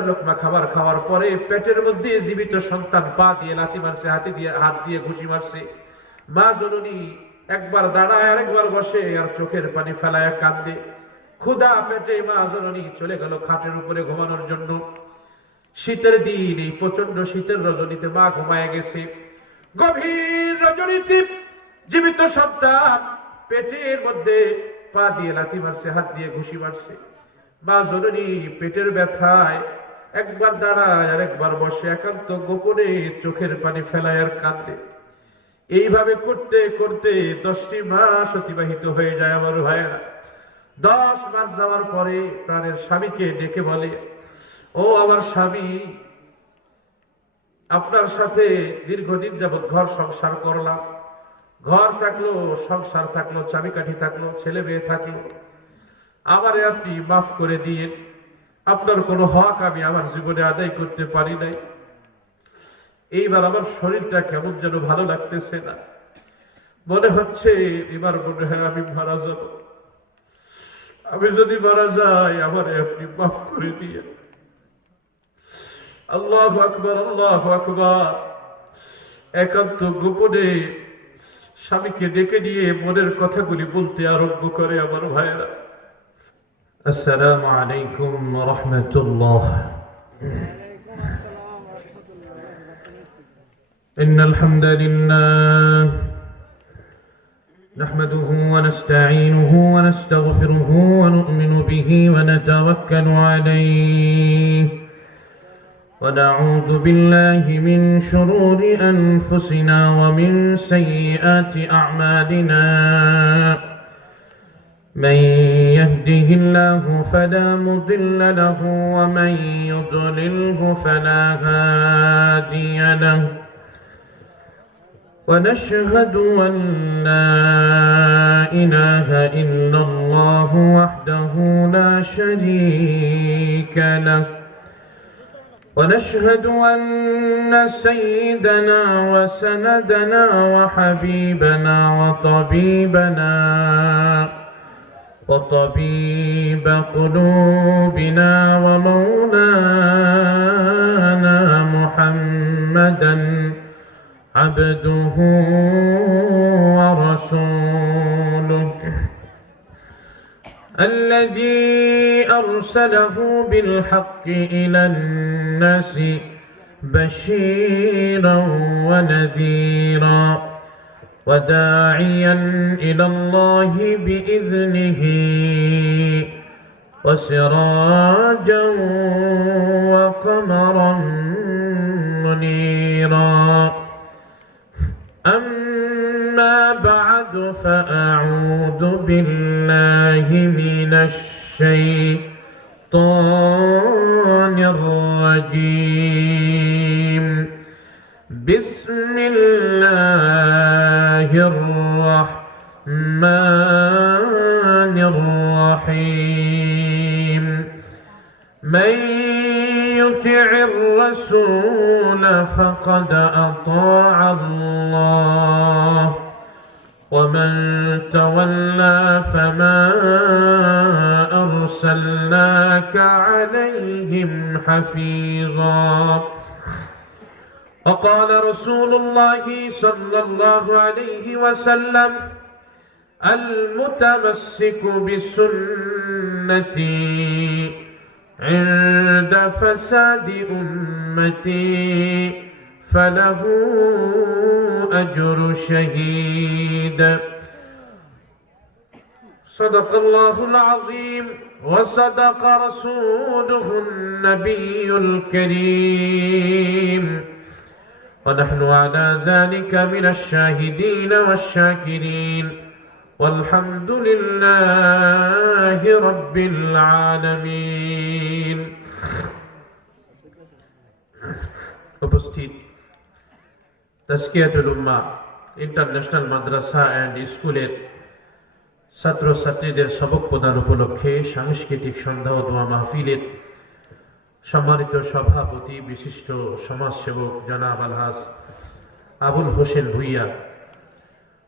লোকমা খাবার খাওয়ার পরে পেটের মধ্যে জীবিত সন্তান পা দিয়ে লাথি মারছে, হাত দিয়ে ঘুষি মারছে। মা জননী একবার দাঁড়ায় আর একবার বসে আর চোখের পানি ফেলায় কাঁদে। ক্ষুধা পেটে মা জননী চলে গেল খাটের উপরে ঘুমানোর জন্য। শীতের দিন, এই প্রচন্ড শীতের রজনীতে মা ঘুমায় গেছে। গভীর রজনীতে জীবিত সন্তান পেটের মধ্যে পা দিয়ে লাথি মারছে, হাত দিয়ে ঘুষি মারছে। মা জননী পেটের ব্যথায় একবার দাঁড়ায় আর একবার বসে, একান্ত গোপনে চোখের পানি ফেলায় আর কাঁদে। এইভাবে করতে করতে 10টি মাস অতিবাহিত হয়ে যায় আমার ভাইয়েরা। 10 মাস যাওয়ার পরে প্রাণের স্বামীকে ডেকে বলে, ও আমার স্বামী, আপনার সাথে দীর্ঘদিন যাবৎ ঘর সংসার করলাম। ঘর থাকলো, সংসার থাকলো, চাবিকাঠি থাকলো, ছেলে মেয়ে থাকলো, আমারে আপনি মাফ করে দিয়ে, আপনার কোনো হক আমি আমার জীবনে আদায় করতে পারি নাই। এইবার আমার শরীরটা কেমন যেন ভালো লাগতেছে না, মনে হচ্ছে এবার মনে হয় আমি মারা যাব। আমি যদি মারা যাই আমারে আপনি মাফ করে দিয়ে। আল্লাহু আকবার, আল্লাহু আকবার। একান্ত গোপনে স্বামীকে ডেকে নিয়ে মনের কথাগুলি বলতে আরম্ভ করে আমার ভাইয়েরা। আসসালামু আলাইকুম ওয়া রাহমাতুল্লাহ। ইন্নাল হামদালিল্লাহ নাহমাদুহু ওয়া নাস্তাঈনুহু ওয়া নাস্তাগফিরুহু ওয়া নু'মিনু বিহি ওয়া নাতাওয়াক্কালু আলাইহি ওয়া না'উযু বিল্লাহি মিন শুরুরি আনফুসিনা ওয়া মিন সাইয়্যাতি আ'মালিনা। من يهده الله فلا مضل له ومن يضلله فلا هادي له ونشهد أن لا إله إلا الله وحده لا شريك له ونشهد أن سيدنا وسندنا وحبيبنا وطبيب قلوبنا ومولانا محمدا عبده ورسوله الذي أرسله بالحق إلى الناس بشيرا ونذيرا وداعيا إلى الله بإذنه وسراجا وقمرا منيرا. أما بعد فأعوذ بالله من الشيطان الرجيم. بسم الله الرحمن الرحيم. من يطع الرسول فقد أطاع الله ومن تولى فما أرسلناك عليهم حفيظا. وقال رسول الله صلى الله عليه وسلم المتمسك بسنتي عند فساد أمتي فله أجر شهيد. صدق الله العظيم وصدق رسوله النبي الكريم ونحن على ذلك من الشاهدين والشاكرين والحمد لله رب العالمين. উপস্থিত তাজকিয়াতুল উম্মাহ ইন্টারন্যাশনাল মাদ্রাসা অ্যান্ড স্কুলের ছাত্র ছাত্রীদের সবক প্রদান উপলক্ষে সাংস্কৃতিক সন্ধ্যা ও দোয়া মাহফিলের সম্মানিত সভাপতি বিশিষ্ট সমাজসেবক জনাব আলহাজ আবুল হোসেন ভুইয়া,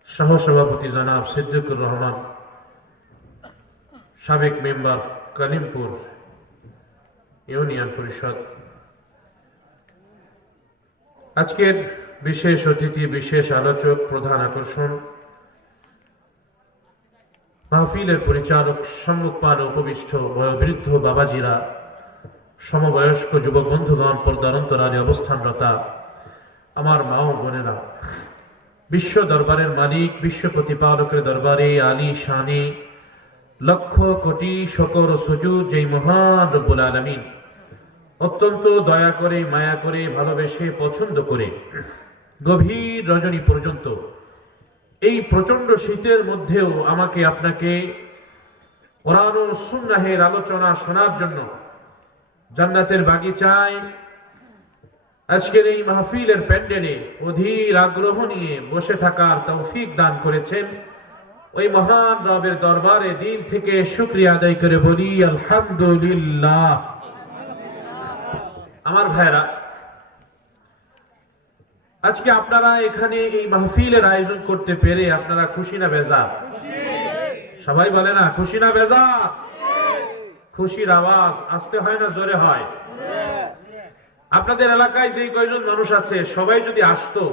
সহসভাপতি জনাব সিদ্দিকুর রহমান, সাবেক মেম্বার কালিমপুর ইউনিয়ন পরিষদ। আজকের বিশেষ অতিথি, বিশেষ আলোচক, প্রধান আকর্ষণ মাহফিলের পরিচালক, সম্মুখপানে উপবিষ্ট বয়োবৃদ্ধ বাবাজিরা, সমবয়স্ক যুবক বন্ধুগণ, পর্দার অন্তরালে অবস্থানরতা আমার মা ও বোনেরা, বিশ্ব দরবারের মালিক, বিশ্ব প্রতিপালকের দরবারে আলী শানে লক্ষ কোটি শকর ও সুজুদ যেই মহান রব্বুল আলামিন অত্যন্ত দয়া করে, মায়া করে, ভালোবেসে, পছন্দ করে গভীর রজনী পর্যন্ত এই প্রচন্ড শীতের মধ্যেও আমাকে আপনাকে কোরআন ও সুন্নাহের আলোচনা শোনার জন্য জান্নাতের বাগিচায় আজকের এই মাহফিলের প্যান্ডেলে অধীর আগ্রহ নিয়ে বসে থাকার তৌফিক দান করেছেন। ওই মহান রবের দরবারে দিল থেকে শুকরিয়া আদায় করে বলি আলহামদুলিল্লাহ। আমার ভাইরা, আজকে আপনারা এখানে এই মাহফিলের আয়োজন করতে পেরে আপনারা খুশি না বেজার? সবাই বলে না খুশি না বেজার? খুশির আওয়াজ আসতে হয় না জোরে হয়? আপনাদের এলাকায় যে কয়জন মানুষ আছে সবাই যদি আসতো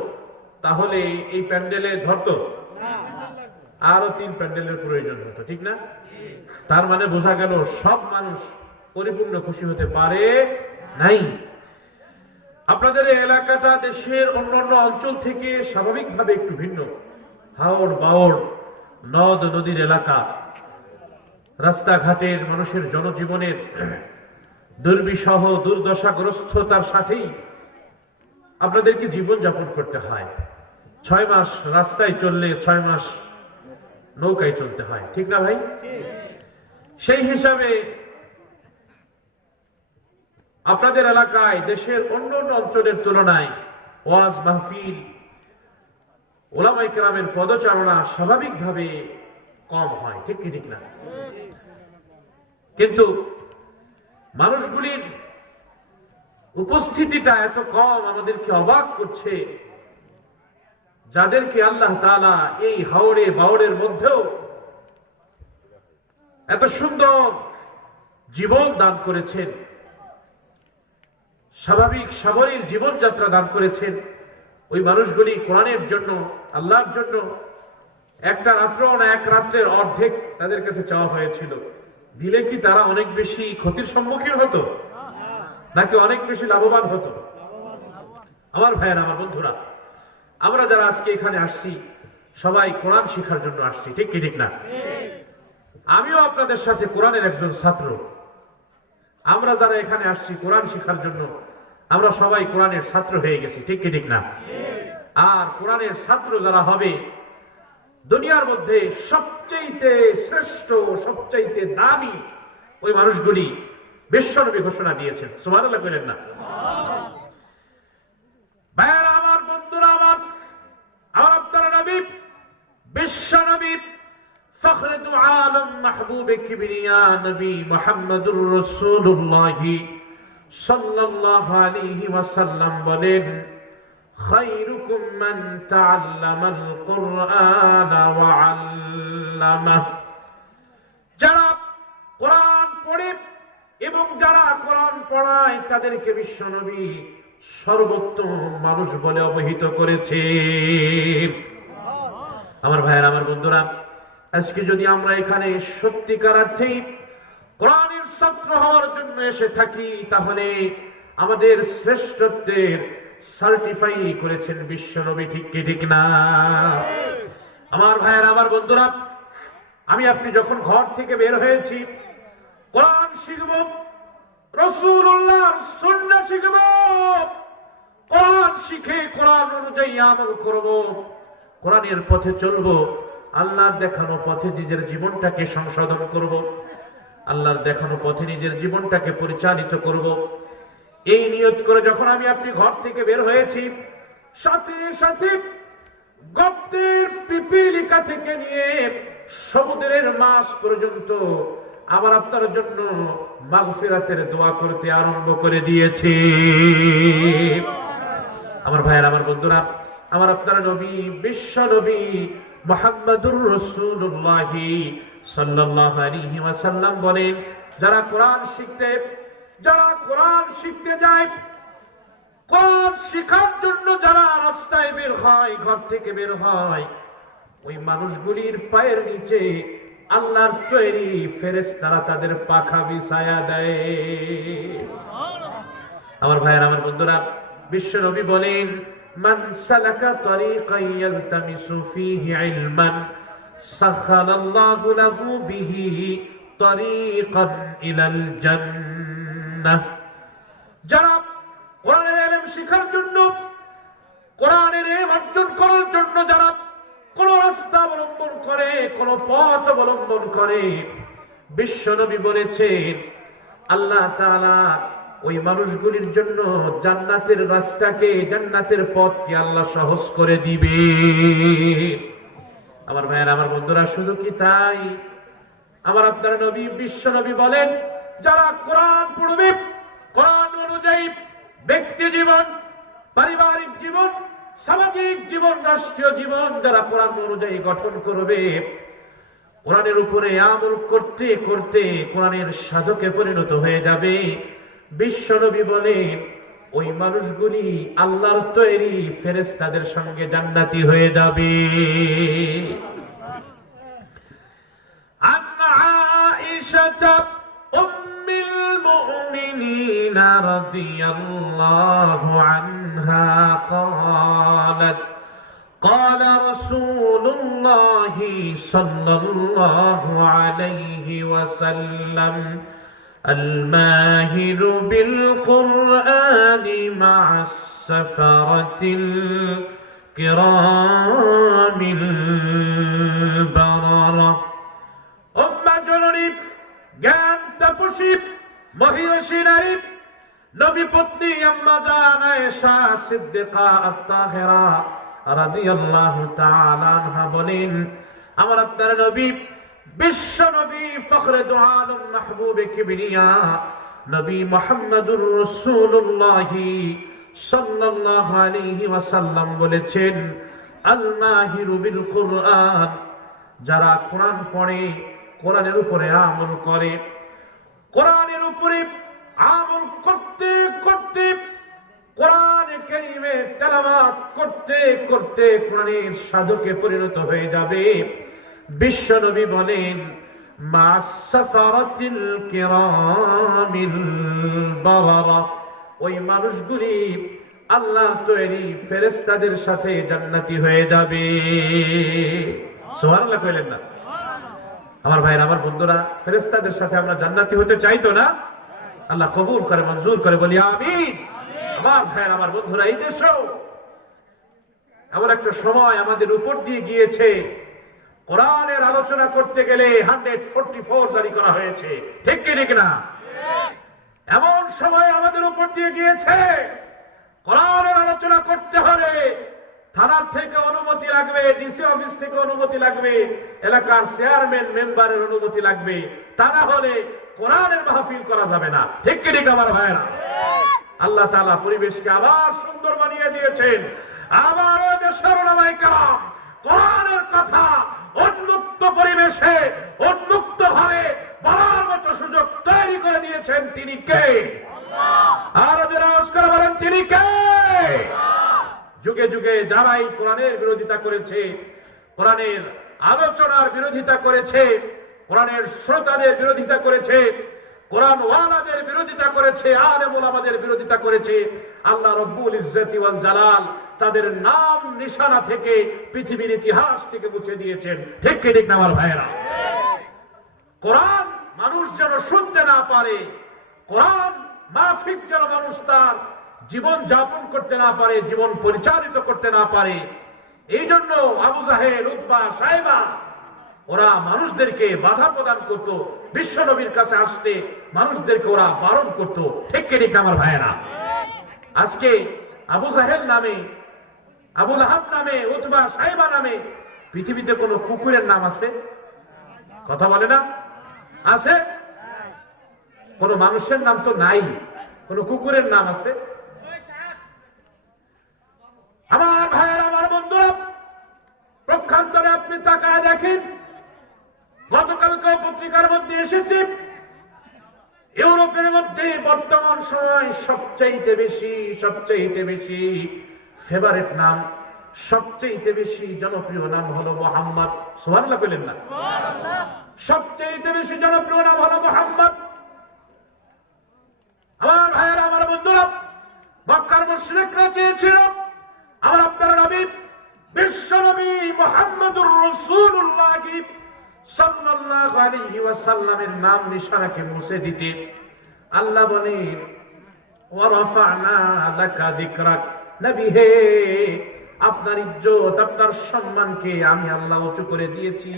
তাহলে এই প্যান্ডেলে ধরতো? আরো 3 প্যান্ডেলের প্রয়োজন হতো, ঠিক না? তার মানে বোঝা গেল সব মানুষ পরিপূর্ণ খুশি হতে পারে নাই। আপনাদের এই এলাকাটা দেশের অন্যান্য অঞ্চল থেকে স্বাভাবিকভাবে একটু ভিন্ন। হাওড় বাওড়, নদ নদীর এলাকা, রাস্তাঘাটের মানুষের জনজীবনের দুর্বিষহ দুর্দশাগ্রস্ততার সাথেই আপনাদেরকে জীবন যাপন করতে হয়। 6 মাস রাস্তায় চললে 6 মাস নৌকায় চলতে হয়, ঠিক না ভাই? সেই হিসাবে আপনাদের এলাকায় দেশের অন্য অঞ্চলের তুলনায় ওয়াজ মাহফিল, ওলামায়ে কেরামের পদচারণা স্বাভাবিকভাবে কম হয়, ঠিক কি ঠিক না? কিন্তু মানুষগুলির উপস্থিতিটা এত কম আমাদেরকে অবাক করছে, যাদেরকে আল্লাহ তাআলা এই হাওড়ে বাওড়ের মধ্যেও এত সুন্দর জীবন দান করেছেন, স্বাভাবিক সাবলীল জীবনযাত্রা দান করেছেন। ওই মানুষগুলি কোরআনের জন্য, আল্লাহর জন্য একটা রাত্র না, এক রাত্রের অর্ধেক তাদের কাছে চাওয়া হয়েছিল। দিলে কি তারা অনেক বেশি ক্ষতির সম্মুখীন হতো নাকি অনেক বেশি লাভবান হতো? আমার ভাইয়েরা, আমার বন্ধুরা, আমরা যারা আজকে এখানে আসছি সবাই কোরআন শিখার জন্য আসছি, ঠিক কি ঠিক না? আমিও আপনাদের সাথে কোরআনের একজন ছাত্র। আমরা যারা এখানে আসছি কোরআন শিখার জন্য, আমরা সবাই কোরআনের ছাত্র হয়ে গেছি, ঠিক কি ঠিক না? আর কোরআনের ছাত্র যারা হবে, দুনিয়ার মধ্যে সবচেয়ে শ্রেষ্ঠ, সবচেয়ে দামি ওই মানুষগুলি বিশ্বনবী ঘোষণা দিয়েছেন। সুবহানাল্লাহ বলেন না? ভাইরা আমার, বন্ধুরা আমার, আপনারা নবী, বিশ্বনবী, ফখরে দু আলম, মাহবুবে কিবরিয়া নবী মুহাম্মদুর রাসূলুল্লাহ সাল্লাল্লাহু আলাইহি ওয়াসাল্লাম বলেন, খায়রুকুম মান তাআল্লামাল কুরআন ওয়া আল্লামাহ। যারা কোরআন পড়ে এবং যারা কোরআন পড়ায় তাদেরকে বিশ্বনবী সর্বোত্তম মানুষ বলে অভিহিত করেছে। আমার ভাইয়েরা, আমার বন্ধুরা, আজকে যদি আমরা এখানে সত্যিকার অর্থেই কোরআনের ছাত্র হওয়ার জন্য এসে থাকি, তাহলে আমাদের শ্রেষ্ঠত্বের সার্টিফাই করেছেন বিশ্বনবী, ঠিক কি ঠিক না? আমার ভাইয়েরা, আমার বন্ধুরা, আমি আপনি যখন ঘর থেকে বের হয়েছি কোরআন শিখব, রাসূলুল্লাহর সুন্নাহ শিখব, কোরআন শিখে কোরআন অনুযায়ী আমল করব, কোরআনের পথে চলব, আল্লাহর দেখানো পথে নিজের জীবনটাকে সংশোধন করব, আল্লাহর দেখানো পথে নিজের জীবনটাকে পরিচালিত করব। এই নিয়ত করে যখন আমি আপনি ঘর থেকে বের হয়েছি, সাথে সাথে গর্তের পিপিলিকা থেকে নিয়ে সমুদ্রের মাছ পর্যন্ত আমার আপনার জন্য মাগফিরাতের দোয়া করতে আরম্ভ করে দিয়েছে। আমার ভাইয়েরা, আমার বন্ধুরা, আমার আপনার নবী, বিশ্ব নবী মুহাম্মদুর রাসূলুল্লাহ সাল্লাল্লাহু আলাইহি ওয়াসাল্লাম বলেন, যারা কোরআন শিখতে যারা কোরআন শিখতে যায়, কোরআন শেখার জন্য যারা রাস্তায় বের হয়, ঘর থেকে বের হয়, ওই মানুষগুলির পায়ের নিচে আল্লাহর তৈরি ফেরেশতারা তাদের পাখা বিছায়া দেয়। আমার ভাইয়েরা, আমার বন্ধুরা, বিশ্ব নবী বলেন, মান সালাকা তরিকান ইয়ালতামিসু ফীহি ইলমান সাখারাল্লাহু লাহু বিহি তরিকান ইলাল জান্নাহ। যারা কোরআনের ইলম শিখার জন্য, কোরআনের ইলম অর্জন করার জন্য যারা কোন রাস্তা অবলম্বন করে, কোন পথ অবলম্বন করে, বিশ্ব নবী বলেছেন আল্লাহ তাআলা ওই মানুষগুলির জন্য জান্নাতের রাস্তাকে, জান্নাতের পথকে আল্লাহ সহজ করে দিবে। আমার ভাইয়েরা, আমার বন্ধুরা, শুধু কি তাই? আমার আপনার নবী, বিশ্ব নবী বলেন, যারা কোরআন পড়বে, কোরআন অনুযায়ী ব্যক্তি জীবন, পারিবারিক জীবন, সামাজিক জীবন, রাষ্ট্রীয় জীবন যারা কোরআন অনুযায়ী গঠন করবে, কোরআনের উপরে আমল করতে করতে কোরআনের সাধকে পরিণত হয়ে যাবে, বিশ্ব নবী বলেন ওই মানুষগুলি আল্লাহর তৈরি ফেরেশতাদের সঙ্গে জান্নাতি হয়ে যাবে। আন্না আয়েশা উম্মুল মুমিনিন রাদিয়াল্লাহু আনহা قالت قال رسول الله صلى الله عليه وسلم الماهر بالقرآن مع السفرة الكرام البررة। أمة جنوني জ্ঞান তাপসী মহিষী নারী, নবী পত্নী আম্মা জান আয়েশা সিদ্দিকা আত-তাহেরা রাদিয়াল্লাহু তাআলা আনহা বলেন, আমার আপনার নবী, বিশ্ব নবী, ফখরে দু আলম, মাহবুবে কিবরিয়া নবী মুহাম্মদুর রাসূলুল্লাহ সাল্লাল্লাহু আলাইহি ওয়াসাল্লাম বলেছেন, আল মাহিরু বিল কুরআন, যারা কোরআন পড়ে, কোরআনের উপরে আমল করে, কোরআনের উপরে আমল করতে করতে, কোরআনে কারীমে তেলাওয়াত করতে করতে কোরআনের সাধকে পরিণত হয়ে যাবে। বিশ্ব নবী বলেন, মা'as সাফারাতিল কিরামিল বারারা, ওই মানুষগুলি আল্লাহ তৈরি ফেরেশতাদের সাথে জান্নাতি হয়ে যাবে। সুবহানাল্লাহ কইলেন না? আমার ভাইরা, আমার বন্ধুরা, ফেরেশতাদের সাথে আমরা জান্নাতি হতে চাই তো না? আল্লাহ কবুল করে, মঞ্জুর করে, বলি আমিন। আমার ভাইরা, আমার বন্ধুরা, এই দেশেও এমন একটা সময় আমাদের উপর দিয়ে গিয়েছে, কোরআনের আলোচনা করতে গেলে 144 জারি করা হয়েছে, ঠিক কি ঠিক না? এমন সময় আমাদের উপর দিয়ে গিয়েছে, কোরআনের আলোচনা করতে হলে থানার থেকে অনুমতি লাগবে, ডিসি অফিস থেকে অনুমতি লাগবে, এলাকার চেয়ারম্যান মেম্বারের অনুমতি লাগবে, তা না হলে কোরআনের মাহফিল করা যাবে না, ঠিক কি ঠিক আমার ভাইরা? আল্লাহ তাআলা পরিবেশকে আবার সুন্দর বানিয়ে দিয়েছেন। আবারও দেশের উলামায়ে কেরাম কোরআনের কথা উন্মুক্ত পরিবেশে, উন্মুক্ত ভাবে বলার মতো সুযোগ তৈরি করে দিয়েছেন। তিনি কে? আল্লাহ। আর যারা আওয়াজ বলেন, তিনি কে? যুগে যুগে যারাই কোরআনের বিরোধিতা করেছে, কোরআনের আলোচনার বিরোধিতা করেছে, কোরআনের শ্রোতাদের বিরোধিতা করেছে, কোরআন ওয়ালাদের বিরোধিতা করেছে, আলেম ওলামাদের বিরোধিতা করেছে, আল্লাহ রব্বুল ইজ্জতি ওয়াল জালাল তাদের নাম নিশানা থেকে, পৃথিবীর ইতিহাস থেকে মুছে দিয়েছেন, ঠিক কি ঠিক না আমার ভাইরা? কোরআন মানুষ যেন শুনতে না পারে, কোরআন মাফিক যেন মানুষ তার জীবন যাপন করতে না পারে, জীবন পরিচালিত করতে না পারে, এই জন্য আবু জাহেল, উতবা, সাইবা ওরা মানুষদেরকে বাধা প্রদান করত, বিশ্ব নবীর কাছে আসতে মানুষদেরকে ওরা বারণ করত, ঠিক কি ঠিক আমার ভাইয়েরা? আজকে আবু জাহেল নামে, আবু লাহাব নামে, উতবা, সাইবা নামে পৃথিবীতে কোন কুকুরের নাম আছে? কথা বলে না? আছে? কোন মানুষের নাম তো নাই, কোন কুকুরের নাম আছে? আমার ভাইয়েরা, আমার বন্ধুরা, পক্ষান্তরে আপনি তাকায় দেখেন, গতকালকে পত্রিকার মধ্যে এসেছে ইউরোপের মধ্যে বর্তমান সময় সবচাইতে বেশি ফেভারিট নাম, সবচাইতে বেশি জনপ্রিয় নাম হলো মুহাম্মদ। সুবহানাল্লাহ বলেন না? সবচাইতে বেশি জনপ্রিয় নাম হলো মুহাম্মদ। আমার ভাইয়েরা, আমার বন্ধুরা, মক্কার মুশরিকরা চেয়েছিল আমার আপনার নবী বিশ্ব নবী মুহাম্মদুর রাসূলুল্লাহ সাল্লাল্লাহু আলাইহি ওয়াসাল্লামের নাম নিশানাকে মুছে দিতে। আল্লাহ বলেন ওয়া রাফা'না লাকা যিকরাক, নবী হে, আপনার ইজ্জত, আপনার সম্মানকে আমি আল্লাহ উঁচু করে দিয়েছি।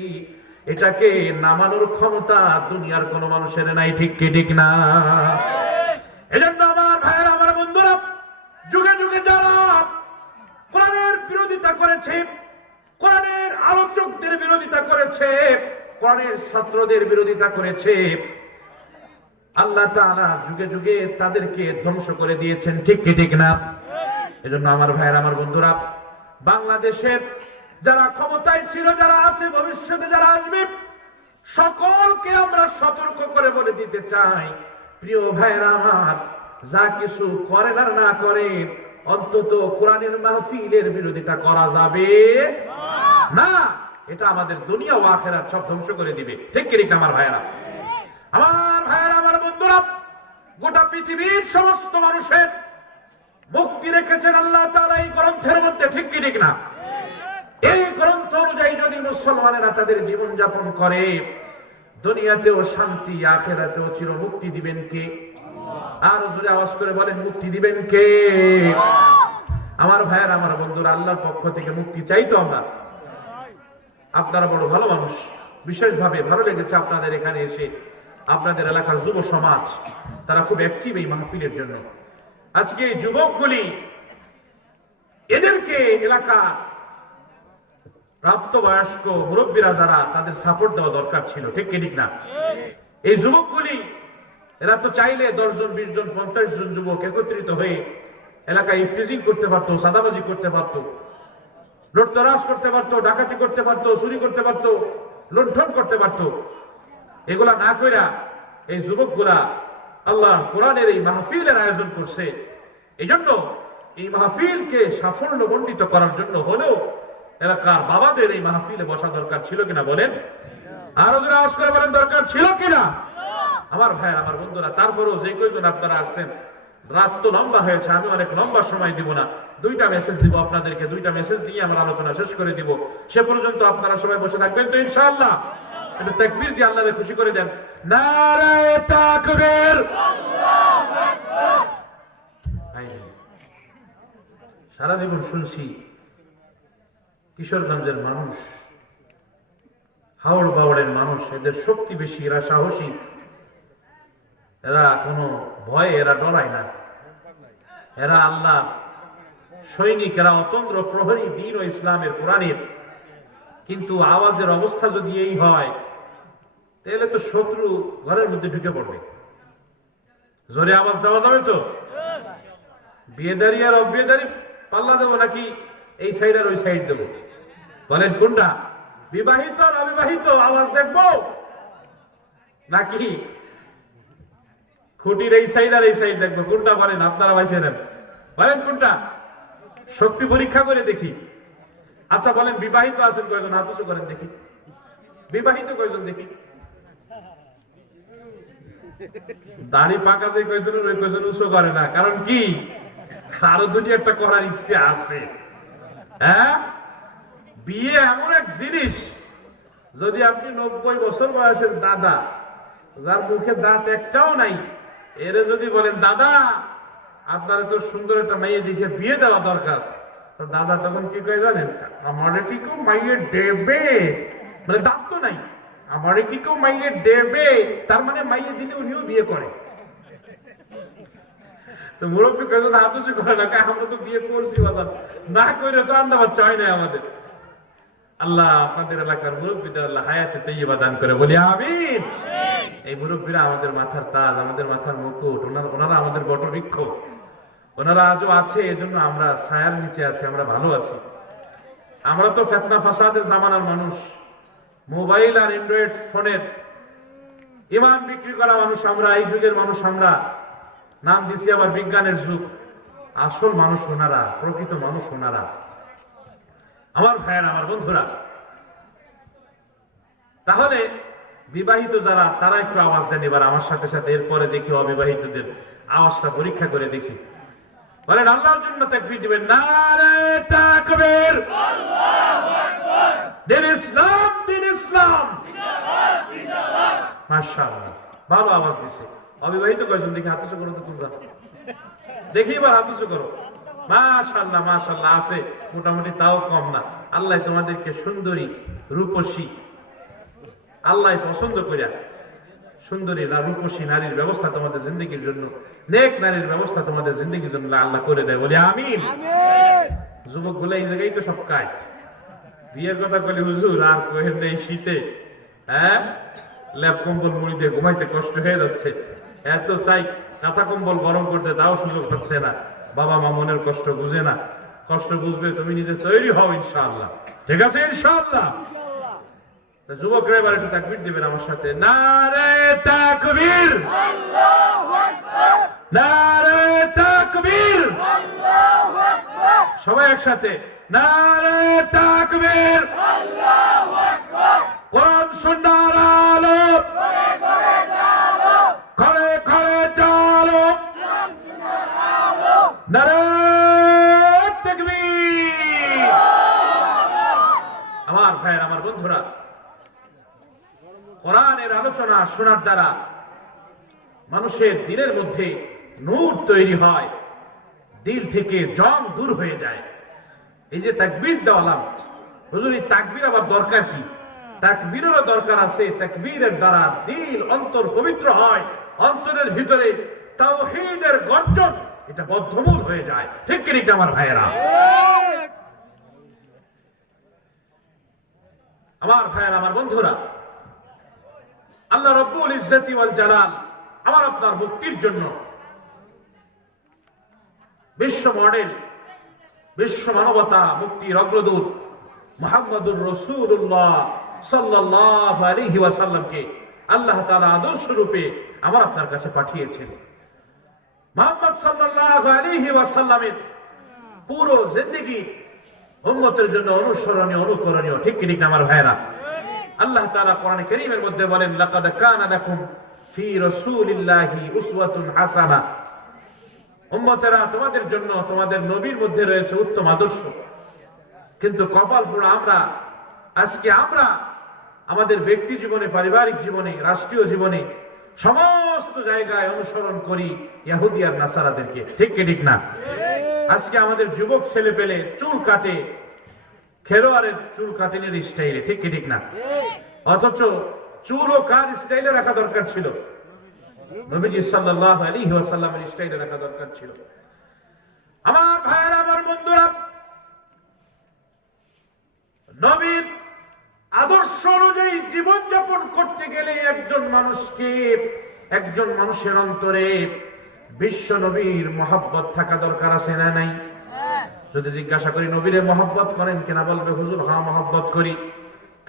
এটাকে নামানোর ক্ষমতা দুনিয়ার কোন মানুষের নাই। ঠিক কি ঠিক না? এজন্য আমার ভাইয়েরা, আমার বন্ধুরা, যুগে যুগে যারা কোরআনের বিরোধিতা করেছে, কোরআনের আলোচকদের বিরোধিতা করেছে, কোরআনের ছাত্রদের বিরোধিতা করেছে, আল্লাহ তাআলা যুগে যুগে তাদেরকে ধ্বংস করে দিয়েছেন। ঠিক কি ঠিক না? এজন্য আমার ভাইয়েরা, আমার বন্ধুরা, বাংলাদেশের যারা ক্ষমতায় ছিল, যারা আছে, ভবিষ্যতে যারা আসবে, সকলকে আমরা সতর্ক করে বলে দিতে চাই, প্রিয় ভাইয়েরা আমার, যা কিছু করেন আর না করেন, অন্তত কোরআনের মাহফিলের বিরোধিতা করা যাবে না। এটা আমাদের দুনিয়া ও আখিরাত সব ধ্বংস করে দিবে। ঠিক কি ঠিক আমার ভাইয়েরা? আমার ভাইয়েরা, আমার বন্ধুরা, গোটা পৃথিবীর সমস্ত মানুষের মুক্তি রেখেছেন আল্লাহ তাআলা এই গ্রন্থের মধ্যে। ঠিক কি ঠিক না? এই গ্রন্থ অনুযায়ী যদি মুসলমানেরা তাদের জীবন যাপন করে, দুনিয়াতেও শান্তি, আখিরাতেও চির মুক্তি দিবেন কে? আরো জোরে আওয়াজ করে বলেন, মুক্তি দিবেন কে? আমার ভাইয়েরা, আমার বন্ধুরা, আল্লাহর পক্ষ থেকে মুক্তি চাই তো আমরা। আপনারা বড় ভালো মানুষ, বিশেষভাবে ভালো লেগেছে আপনাদের এখানে এসে। আপনাদের এলাকার যুব সমাজ তারা খুব অ্যাক্টিভ এই মাহফিলের জন্য। আজকে এই যুবকগুলি, এদেরকে এলাকা প্রাপ্তবয়স্ক মুরব্বীরা যারা, তাদের সাপোর্ট দেওয়া দরকার ছিল। ঠিক কি ঠিক না? এই যুবকগুলি, এরা তো চাইলে 10 জন, 20 জন, 50 জন যুবক একত্রিত হয়ে এলাকায় ইফটিজিং করতে পারতো, সাদাবাজি করতে পারতো, লুটতরাজ করতে পারতো, ডাকাতি করতে পারতো, চুরি করতে পারতো, লুণ্ঠন করতে পারতো। এগুলা না কইরা এই যুবকগুলা আল্লাহ কোরআনের এই মাহফিলের আয়োজন করছে। এই জন্য এই মাহফিলকে সাফল্য মণ্ডিত করার জন্য হলেও এলাকার বাবাদের এই মাহফিলে বসা দরকার ছিল কিনা বলেন? আরো জোরে আওয়াজ করে বলেন, দরকার ছিল কিনা? আমার ভাইয়ের, আমার বন্ধুরা, তারপরেও যে কয়জন আপনারা আসছেন, রাত তো লম্বা হয়েছে, আমি অনেক লম্বা সময় দিব না, 2টা মেসেজ দিব আপনাদেরকে। 2টা মেসেজ দিয়ে আমার আলোচনা শেষ করে দিব। সে পর্যন্ত আপনারা সবাই বসে থাকবেন তো ইনশাআল্লাহ? এটা তাকবীর দিয়ে আল্লাহকে খুশি করে দেন। নারায়ে তাকবীর, আল্লাহু আকবার। সারা জীবন শুনছি কিশোরগঞ্জের মানুষ, হাওড় বাওড়ের মানুষ, এদের শক্তি বেশি, এরা সাহসী, এরা কোনো ভয়ে, এরা ডরায় না, এরা আল্লাহ সৈনিক, এরা অতন্দ্র প্রহরী দ্বীন ও ইসলামের কোরআনের। কিন্তু আওয়াজের অবস্থা যদি এই হয়, তাহলে তো শত্রু ঘরের মধ্যে ঢুকে পড়বে। জোরে আওয়াজ দেওয়া যাবে তো? বিয়েদারি আর অবিয়েদারি পাল্লা দেবো নাকি এই সাইড আর ওই সাইড দেবো? বলেন কোনটা? বিবাহিত আর অবিবাহিত আওয়াজ দেখবো নাকি খুঁটির এই সাইড আর এই সাইড দেখবো? কোনটা বলেন আপনারা? ভাইসে নেন, বলেন কোনটা? শক্তি পরীক্ষা করে দেখি। আচ্ছা বলেন, বিবাহিত আছেন কয়জন? হাত উঁচু করেন দেখি। বিবাহিত কয়জন দেখি? দাড়ি পাকা যে কয়জনের, ওই কয়জন উঁচু করে না। কারণ কি? আরো দুটি একটা করার ইচ্ছে আছে। হ্যাঁ, বিয়ে এমন এক জিনিস, যদি আপনি 90 বছর বয়সের দাদা, যার মুখে দাঁত একটাও নাই, এরে যদি বলেন দাদা আপনারা তো সুন্দর একটা মেয়ে দেখে বিয়ে দেওয়া দরকার, দাদা তখন কি কয় জানেন? আমারে কি কেউ মাইয়ে দেবে? মানে দাঁত তো নাই, আমারে কি কেউ মাইয়ে দেবে? তার মানে মাইয়ে দিলে উনিও বিয়ে করে। তো মুরব্বী কয় হাত উঁচু করে না, আমরা তো বিয়ে করছি বাবা, না করে তো আন্ডা বাচ্চা হয় না আমাদের। আল্লাহ আপনাদের এলাকার মুরব্বীদের আল্লাহ হায়াতে তাইয়্যিবা দান করে, বলি আমিন। এই মুরব্বীরা আমাদের মাথার তাজ, আমাদের মাথার মুকুট, ওনারা আমাদের বটবৃক্ষ, ওনারা আজও আছে। এজন্য আমরা ছায়ার নিচে আছি, আমরা ভালো আছি। আমরা তো ফিতনা ফাসাদের জামানার মানুষ, মোবাইল আর অ্যান্ড্রয়েড ফোনের ইমান বিক্রি করা মানুষ আমরা, এই যুগের মানুষ আমরা। নাম দিছি আবার বিজ্ঞানের যুগ। আসল মানুষ ওনারা, প্রকৃত মানুষ ওনারা। আমার ভাইয়ের, আমার বন্ধুরা, তাহলে বিবাহিত যারা তারা একটু আওয়াজ দেন এবার আমার সাথে সাথে। এরপরে দেখি অবিবাহিতদের আওয়াজটা পরীক্ষা করে দেখি। বলেন আল্লাহর জন্য তাকবীর দিবেন। নারে তাকবীর, আল্লাহু আকবার। দিন ইসলাম, দিন ইসলাম, জিন্দাবাদ, জিন্দাবাদ। মাশাআল্লাহ, ভালো আওয়াজ দিছে। অবিবাহিত কয়জন দেখি হাত উঁচু করো তো তোমরা, দেখি এবার হাত উঁচু করো। মাশাআল্লাহ, মাশাআল্লাহ আছে মোটামুটি, তাও কম না। আল্লাহ তোমাদেরকে সুন্দরী, রূপসী, আল্লাহ পছন্দ করিয়া সুন্দরী না রূপসী নারীর ব্যবস্থা তোমাদের জিন্দগির জন্য, নেক নারীর ব্যবস্থা তোমাদের জিন্দগির জন্য আল্লাহ করে দেয়, বলি আমিন। যুবক গুলো এই জায়গায় তো সব কাজ। বিয়ের কথা বলি হুজুর আর কোহের নেই, শীতে হ্যাঁ ল্যাপ কম্বল মুড়ি দিয়ে ঘুমাইতে কষ্ট হয়ে যাচ্ছে, এত চাই কাঁথা কম্বল গরম করতে, তাও সুযোগ হচ্ছে না। বাবা মা মনের কষ্ট বুঝে না, কষ্ট বুঝবে, তুমি নিজে তৈরি হও ইনশাআল্লাহ, ঠিক আছে ইনশাআল্লাহ। যুবকরা এবার একটু তাকবীর দিবেন আমার সাথে। নারে তাকবীর, আল্লাহু আকবার। নারে তাকবীর, আল্লাহু আকবার। সবাই একসাথে নারে তাকবীর, আল্লাহু আকবার। কোরআন সুন্নাহর আলো ঘরে ঘরে জ্বালো, ঘরে ঘরে জ্বালো, কোরআন সুন্নাহর আলো। নারে তাকবীর। আমার ভাইয়ের, আমার বন্ধুরা, কোরআনের আলোচনা শোনার দ্বারা মানুষের দিলের মধ্যে নূর তৈরি হয়, দিল থেকে জং দূর হয়ে যায়। এই যে তাকবীর দেওয়ালাম, হুজুর এই তাকবীর আবার দরকার কি? তাকবীরেরও দরকার আছে। তাকবীরের দ্বারা দিল, অন্তর পবিত্র হয়, অন্তরের ভিতরে তাওহীদের গর্জন এটা বদ্ধমূল হয়ে যায়, ঠিক কি ঠিক আমার ভাইয়েরা? আমার ভাইয়েরা, আমার বন্ধুরা, আল্লাহ রব্বুল ইজ্জতি ওয়াল জালাল আমার আপনার মুক্তির জন্য বিশ্ব মডেল, বিশ্ব মানবতা মুক্তির অগ্রদূত মুহাম্মদুর রাসূলুল্লাহ সাল্লাল্লাহু আলাইহি ওয়াসাল্লামকে আল্লাহ তাআলা আদর্শ রূপে আমার আপনার কাছে পাঠিয়েছেন। মুহাম্মদ সাল্লাল্লাহু আলাইহি ওয়াসাল্লামের পুরো জিন্দেগি উম্মতের জন্য অনুসরণীয়, অনুকরণীয়, ঠিক কি ঠিক আমার ভাইরা? আল্লাহ তাআলা কোরআনে কারীমের মধ্যে বলেন, লাকাদ কানা লাকুম ফি রাসূলিল্লাহি উসওয়াতুন হাসানাহ। উম্মতেরা, তোমাদের জন্য তোমাদের নবীর মধ্যে রয়েছে উত্তম আদর্শ। কিন্তু কপাল পোড়া আমরা, আজকে আমরা আমাদের ব্যক্তি জীবনে, পারিবারিক জীবনে, রাষ্ট্রীয় জীবনে সমস্ত জায়গায় অনুসরণ করি ইহুদি আর নাসারাদেরকে, ঠিক কি ঠিক না? আজকে আমাদের যুবক ছেলে পেলে চুল কাটে খেলোয়াড়ের চুল কাটিনের স্টাইলে, ঠিক কি ঠিক না? অথচ চুলও কার স্টাইলে রাখা দরকার ছিল? নবীজি সাল্লাল্লাহু আলাইহি ওয়াসাল্লামের স্টাইলে রাখা দরকার ছিল। আমার ভাইয়েরা, আমার বন্ধুরা, নবীর আদর্শ অনুযায়ী জীবন যাপন করতে গেলে একজন মানুষের অন্তরে বিশ্ব নবীর মহব্বত থাকা দরকার আছে না নাই? যদি জিজ্ঞাসা করি নবীরে মহব্বত করেন কিনা, বলবে হুজুর হ্যাঁ মহব্বত করি।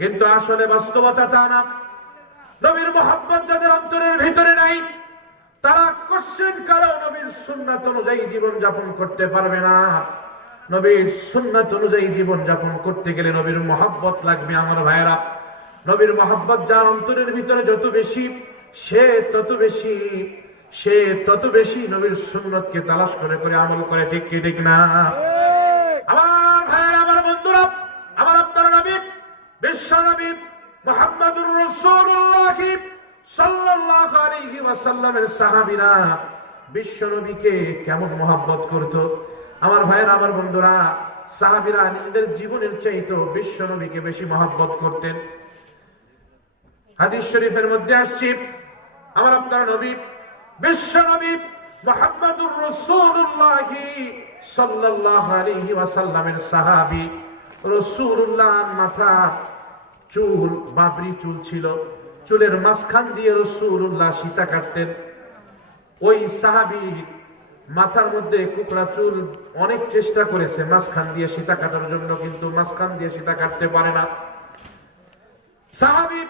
কিন্তু আসলে বাস্তবতা তা না। নবীর মহব্বত যাদের অন্তরের ভিতরে নাই, তারা কোশ্চেন কারো নবীর সুন্নাত অনুযায়ী জীবন যাপন করতে পারবে না। নবীর সুন্নাত অনুযায়ী জীবন যাপন করতে গেলে নবীর মহব্বত লাগবে। আমার ভাইয়েরা, নবীর মহব্বত যার অন্তরের ভিতরে যত বেশি, সে তত বেশি নবীর সুন্নতকে তালাশ করে করে আমল করে, ঠিক কি ঠিক না? আমার ভাইয়েরা, আমার বন্ধুরা, আমার আপনার নবী, বিশ্ব নবী মুহাম্মদুর রাসূলুল্লাহ সাল্লাল্লাহু আলাইহি ওয়াসাল্লামের সাহাবীরা বিশ্ব নবীকে কেমন মহব্বত করত? আমার ভাইয়েরা, আমার বন্ধুরা, সাহাবীরা নিজেদের জীবনের চাইতে বিশ্ব নবীকে বেশি মহব্বত করতেন। হাদিস শরীফের মধ্যে আসছে, আমার আপনার নবী বিশ্ব নবী মুহাম্মদুর রাসূলুল্লাহ সাল্লাল্লাহু আলাইহি ওয়াসাল্লামের সাহাবী রাসূলুল্লাহর মাথা চুল, বাবরি চুল ছিল, চুলের মাঝখান দিয়ে রাসূলুল্লাহ সীতা কাটতেন। ওই সাহাবী মাথার মধ্যে কুকড়া চুল, অনেক চেষ্টা করেছে মাঝখান দিয়ে সীতা কাটার জন্য, কিন্তু মাঝখান দিয়ে সীতা কাটতে পারে না। সাহাবী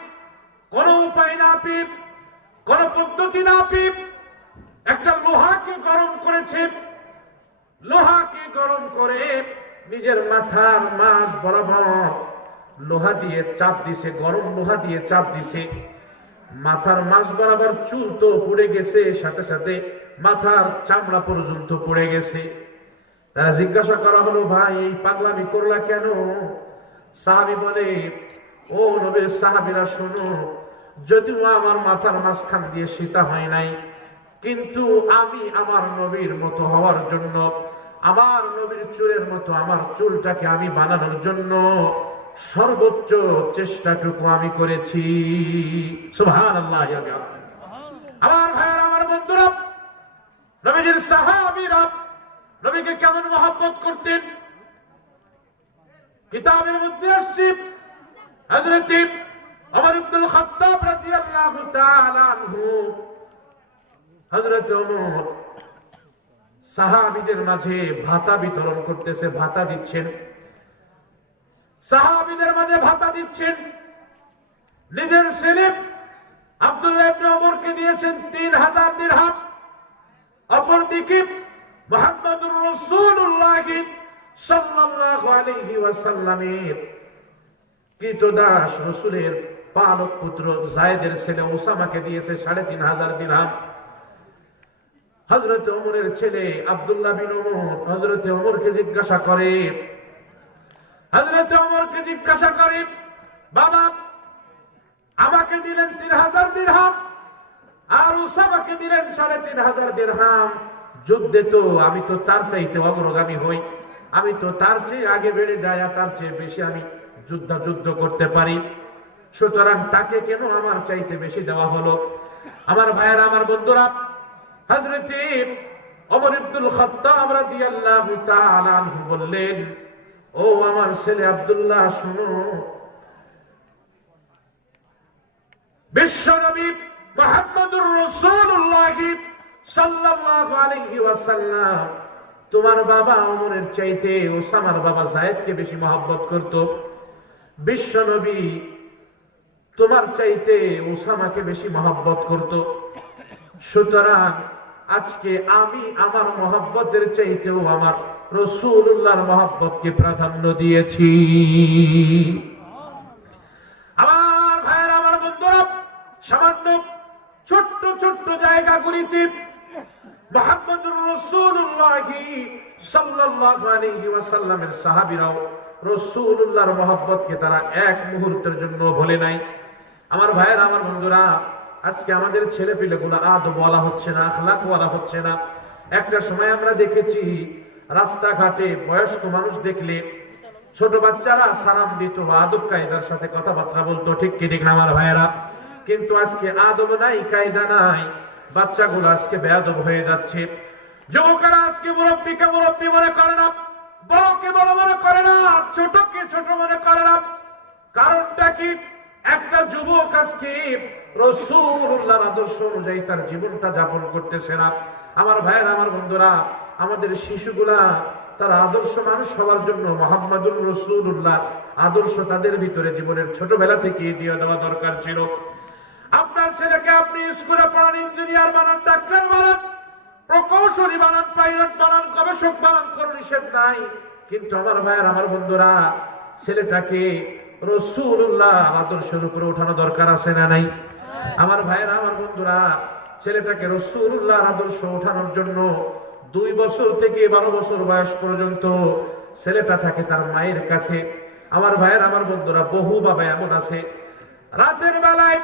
কোন উপায় না পেয়ে কোন পদ্ধতি না পেয়ে একটা লোহাকে গরম করেছে, লোহাকে গরম করে নিজের মাথার মাঝ বরাবর লোহা দিয়ে চাপ দিছে, গরম লোহা দিয়ে চাপ দিছে। মাথার মাঝ বরাবর চুল তো পুড়ে গেছে, সাথে সাথে মাথার চামড়া পর্যন্ত পুড়ে গেছে। তারা জিজ্ঞাসা করা হলো, ভাই এই পাগলামি করলা কেন? সাহাবী বলে, ও নবীর সাহাবীরা শোনো, যদিও আমার মাথার মাঝখান দিয়ে সীতা হয় নাই, কিন্তু আমি আমার নবীর মতো হওয়ার জন্য, আমার নবীর চুলের মতো আমার চুলটাকে আমি বানানোর জন্য সর্বোচ্চ চেষ্টাটুকু আমি করেছি। সুবহানাল্লাহ। আমার ভাইয়েরা, আমার বন্ধুরা, নবীজির সাহাবীরা নবীকে কেমন মহব্বত করতেন কিতাবের মধ্যে আসছে। হযরত ওমর ইবনুল খাত্তাব রাদিয়াল্লাহু তাআলা আনহু, হযরত ওমর সাহাবীদের মাঝে ভাতা বিতরণ করতেছে, ভাতা দিচ্ছেন, সাহাবীদের মাঝে ভাতা দিচ্ছেন। নিজের ছেলে আব্দুল্লাহ ইবনে ওমরকে দিয়েছেন 3000 দিরহাম। অপরদিকে মুহাম্মদুর রাসূলুল্লাহ সাল্লাল্লাহু আলাইহি ওয়াসাল্লামের কৃতদাস রাসূলের পালক পুত্র যায়েদের ছেলে ওসামাকে দিয়েছে 3500 দিরহাম। হযরত ওমরের ছেলে আব্দুল্লাহ বিন ওমর হযরত ওমরকে জিজ্ঞাসা করে, বাবা আমাকে দিলেন 3000 দিরহাম আর ওসামাকে দিলেন 3500 দিরহাম, যুদ্ধে তো আমি তো তার চাইতে অগ্রগামী হই, আমি তো তার চেয়ে আগে বেড়ে যাই, তার চেয়ে বেশি আমি যুদ্ধ করতে পারি, সুতরাং তাকে কেন আমার চাইতে বেশি দেওয়া হলো? আমার ভাইয়েরা, আমার বন্ধুরা, হযরত ওমর ইবনুল খাত্তাব রাদিয়াল্লাহু তাআলা আনহু বললেন, ও আমার ছেলে আব্দুল্লাহ শুনো, বিশ্বনবী মুহাম্মদুর রাসূলুল্লাহ সাল্লাল্লাহু আলাইহি ওয়াসাল্লাম তোমার বাবা ওমরের চাইতে ওসামার বাবা যায়েদকে বেশি মহব্বত করত। বিশ্বনবী তোমার চাইতে ওসামাকে বেশি মহব্বত করত। সুতরাং আজকে আমি আমার মহব্বতের চাইতেও আমার রাসূলুল্লাহর মহব্বতকে প্রাধান্য দিয়েছি। আমার ভাইয়েরা, আমার বন্ধুরা, সামান্য ছোট্ট ছোট্ট জায়গাগুলিতে মুহাম্মদুর রাসূলুল্লাহ সাল্লাল্লাহু আলাইহি ওয়াসাল্লামের সাহাবীরাও রাসূলুল্লাহর মহব্বতকে তারা এক মুহূর্তের জন্য ভুলে নাই। আমার ভাইয়েরা, আমার বন্ধুরা, আজকে আমাদের ছেলে পিলেগুলো আদব বলা হচ্ছে না, আখলাক বলা হচ্ছে না। একটা সময় আমরা দেখেছি রাস্তাঘাটে বয়স্ক মানুষ দেখলে ছোট বাচ্চারা সালাম দিত, আদব কায়দার সাথে কথাবার্তা বলতো, ঠিক কি ঠিক না আমার ভাইয়েরা? কিন্তু আজকে আদব নাই, কায়দা নাই, বাচ্চাগুলো আজকে বেয়াদব হয়ে যাচ্ছে। যুবকেরা আজকে মুরব্বীকে মুরব্বী মনে করে না, বড়কে বড় মনে করে না, ছোটকে ছোট মনে করে না। কারণটা কি? একটা যুবক আজকে রাসূলুল্লাহর আদর্শ অনুযায়ী তার জীবনটা যাপন করতেছে না। আমার ভাইয়েরা, আমার বন্ধুরা, আমাদের শিশুগুলা তারা আদর্শ মানুষ হওয়ার জন্য মুহাম্মদুর রাসূলুল্লাহ আদর্শ তাদের ভিতরে জীবনের ছোটবেলা থেকে দিয়ে দেওয়া দরকার ছিল। আপনার ছেলেকে আপনি স্কুলে পড়ান, ইঞ্জিনিয়ার বানান, ডাক্তার বানান, প্রকৌশলী বানান, পাইলট বানান, গবেষক বানান, কোনো নিষেধ নাই। কিন্তু আমার ভাইয়ের, আমার বন্ধুরা, ছেলেটাকে রাসূলুল্লাহ আদর্শের উপরে ওঠানো দরকার আছে না নাই? আমার ভাইয়েরা, আমার বন্ধুরা, ছেলেটাকে রাসূলুল্লাহ আদর্শ ওঠানোর জন্য 2 বছর থেকে 12 বছর বয়স পর্যন্ত ছেলেটা থাকে তার মায়ের কাছে। আমার ভাইয়ের, আমার বন্ধুরা, বহু বাবা এমন আছে রাতের বেলায়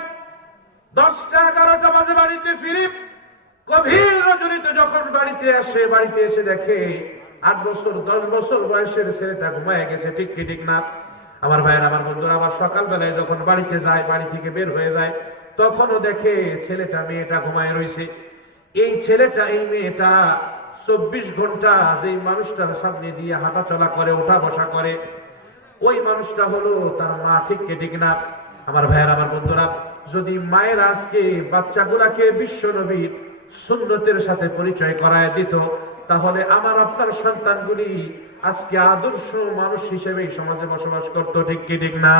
10টা-11টা বাজে বাড়িতে ফিরি, গভীর রজনীতে যখন বাড়িতে এসে দেখে 8 বছর 10 বছর বয়সের ছেলেটা ঘুমায় গেছে, ঠিক কি ঠিক না? আমার ভাইয়ের, আমার বন্ধুরা, আবার সকাল বেলায় যখন বাড়িতে যায়, বাড়ি থেকে বের হয়ে যায়, তখনও দেখে ছেলেটা মেয়েটা ঘুমায় রয়েছে। এই ছেলেটা এই মেয়েটা 24 ঘন্টা যেই মানুষটার সামনে দিয়ে হাঁটা চলা করে, ওঠা বসা করে, ওই মানুষটা হলো তার মা, ঠিক কি ঠিক না? আমার ভাইয়ের, আমার বন্ধুরা, যদি মায়ের আজকে বাচ্চাগুলাকে বিশ্বনবীর সুন্নতের সাথে পরিচয় করায় দিত, তাহলে আমার আপনার সন্তানগুলি আজকে আদর্শ মানুষ হিসেবে সমাজে বসবাস করত, ঠিক কি ঠিক না?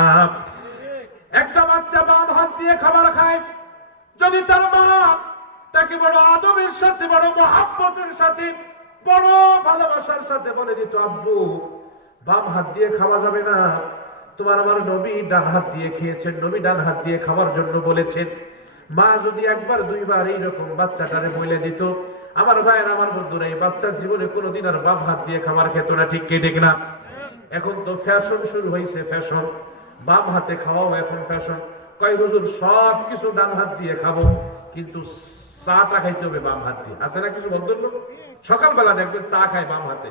একটা বাচ্চা বাম হাত দিয়ে খাবার খায়, যদি তার মা তাকে বড় আদবের সাথে, বড় মহাব্বতের সাথে, বড় ভালোবাসার সাথে বলে দিত, আব্বু বাম হাত দিয়ে খাওয়া যাবে না, তোমার আমার নবী ডান হাত দিয়ে খেয়েছেন, নবী ডান হাত দিয়ে খাওয়ার জন্য বলেছেন। মা যদি একবার দুইবার এইরকম বাচ্চাটারে বলে দিত, আমার ভাইয়ের আমার বন্ধুরা, এই বাচ্চার জীবনে কোনোদিন আর বাম হাত দিয়ে খাবার খেত না। ঠিক কে ঠিক না? এখন তো ফ্যাশন শুরু হয়েছে, ফ্যাশন, বাম হাতে খাওয়াও এখন ফ্যাশন। কয় হুজুর সব কিছু ডান হাত দিয়ে খাবো, কিন্তু চাটা খাইতে হবে বাম হাত দিয়ে। আছে না কিছু ভদ্রলোক সকালবেলা দেখবেন চা খায় বাম হাতে,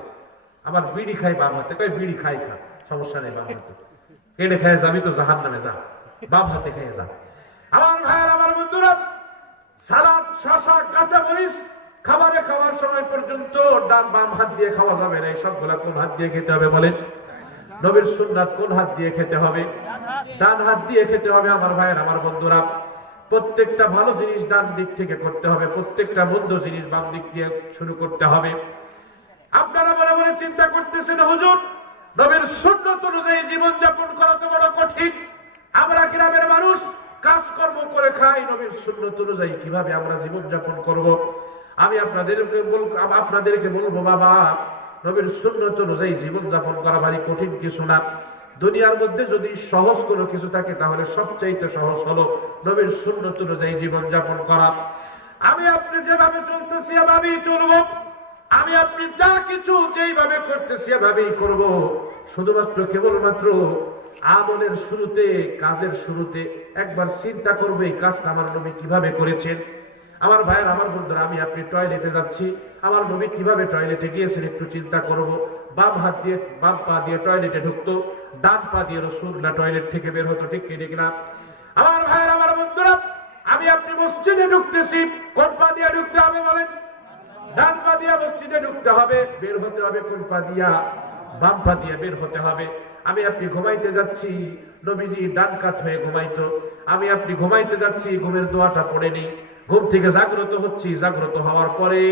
আবার বিড়ি খায় বাম হাতে। কয় বিড়ি খাই খা, সমস্যা নেই, বাম হাতে কেটে খায় যাবি তো জাহান্নামে, যা বাম হাতে খেয়ে যা। আমার ভাইয়ের আমার বন্ধুরা, সালাদ, শসা, কাঁচা মরিচ খাবারে খাওয়ার সময় পর্যন্ত ডান বাম হাত দিয়ে খাওয়া যাবে না। এই সবগুলা কোন হাত দিয়ে খেতে হবে বলেন? নবীর সুন্নাত কোন হাত দিয়ে খেতে হবে? ডান হাত দিয়ে খেতে হবে। আমার ভাইয়ের আমার বন্ধুরা, প্রত্যেকটা ভালো জিনিস ডান দিক থেকে করতে হবে, প্রত্যেকটা মন্দ জিনিস বাম দিক দিয়ে শুরু করতে হবে। আপনারা মনে মনে চিন্তা করতেছেন, হুজুর নবীর সুন্নাত অনুযায়ী জীবন যাপন করা তো বড় কঠিন, আমরা গ্রামের মানুষ কাজকর্ম করে খাই, নবীর সুন্নাত অনুযায়ী কিভাবে আমরা জীবন যাপন করব? আমি আপনাদেরকে বলবো, বাবা, নবীর সুন্নাত অনুযায়ী জীবন যাপন করা ভারী কঠিন কিছু না। দুনিয়ার মধ্যে যদি সহজ কোনো কিছু থাকে তাহলে সবচাইতে সহজ হলো নবীর সুন্নাত অনুযায়ী জীবন যাপন করা। আমি আপনি যেভাবে চলতেছি এভাবেই চলবো, আমি আপনি যা কিছু যেইভাবে করতেছি এভাবেই করব। শুধুমাত্র কেবলমাত্র আমলের শুরুতে, কাজের শুরুতে একবার চিন্তা করবে এই কাজটা আমার নবী কিভাবে করেছেন। আমার ভাইয়ের আমার বন্ধুরা, আমি আপনি টয়লেটে যাচ্ছি, আমার নবী কিভাবে টয়লেটে গিয়েছেন একটু চিন্তা করব। বাম হাত দিয়ে, বাম পা দিয়ে টয়লেটে ঢুকতো, ডান পা দিয়ে রাসূলুল্লাহ টয়লেট থেকে বের হতো। ঠিক ঠিক না? আমার ভাইয়ের আমার বন্ধুরা, আমি আপনি মসজিদে ঢুকতেছি, কোন পা দিয়ে ঢুকতে হবে বলেন? ডান পা দিয়ে মসজিদে ঢুকতে হবে, বের হতে হবে কোন পা দিয়া? বাম পা দিয়ে বের হতে হবে। আমি আপনি ঘুমাইতে যাচ্ছি, নবীজি ডান কাত হয়ে ঘুমাইতো। আমি আপনি ঘুমাইতে যাচ্ছি, ঘুমের দোয়াটা পড়ে নেই, ঘুম থেকে জাগ্রত হচ্ছি, জাগ্রত হওয়ার পরে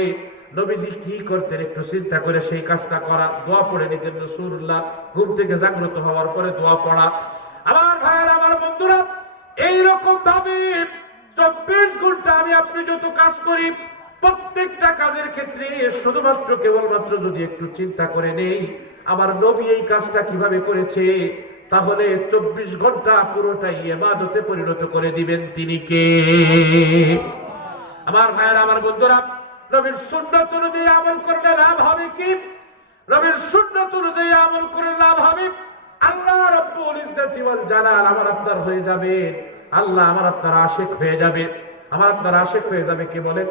নবীজি কি করতেন একটু চিন্তা করে সেই কাজটা করা। দোয়া পড়ে নিতেন রাসূলুল্লাহ, ঘুম থেকে জাগ্রত হওয়ার পরে দোয়া পড়া। আমার ভাইয়ের আমার বন্ধুরা, এইরকম ভাবে 24 ঘন্টা আমি আপনি যত কাজ করি, প্রত্যেকটা কাজের ক্ষেত্রে শুধুমাত্র কেবলমাত্র যদি একটু চিন্তা করে নেই আমার নবী এই কাজটা কিভাবে করেছে, তাহলে 24 ঘন্টা পুরোটাই ইবাদতে পরিণত করে দিবেন তিনি কে? আমার ভাইয়েরা আমার বন্ধুরা, নবীর সুন্নাত অনুযায়ী আমল করলে লাভ হবে কি? নবীর সুন্নাত অনুযায়ী আমল করলে লাভ হবে আল্লাহ রাব্বুল ইজ্জতি ওয়াল জালাল আমার আপনার হয়ে যাবে, আল্লাহ আমার আপনার আশিক হয়ে যাবে। আমার আপনার আশিক হয়ে যাবে কি বলেন?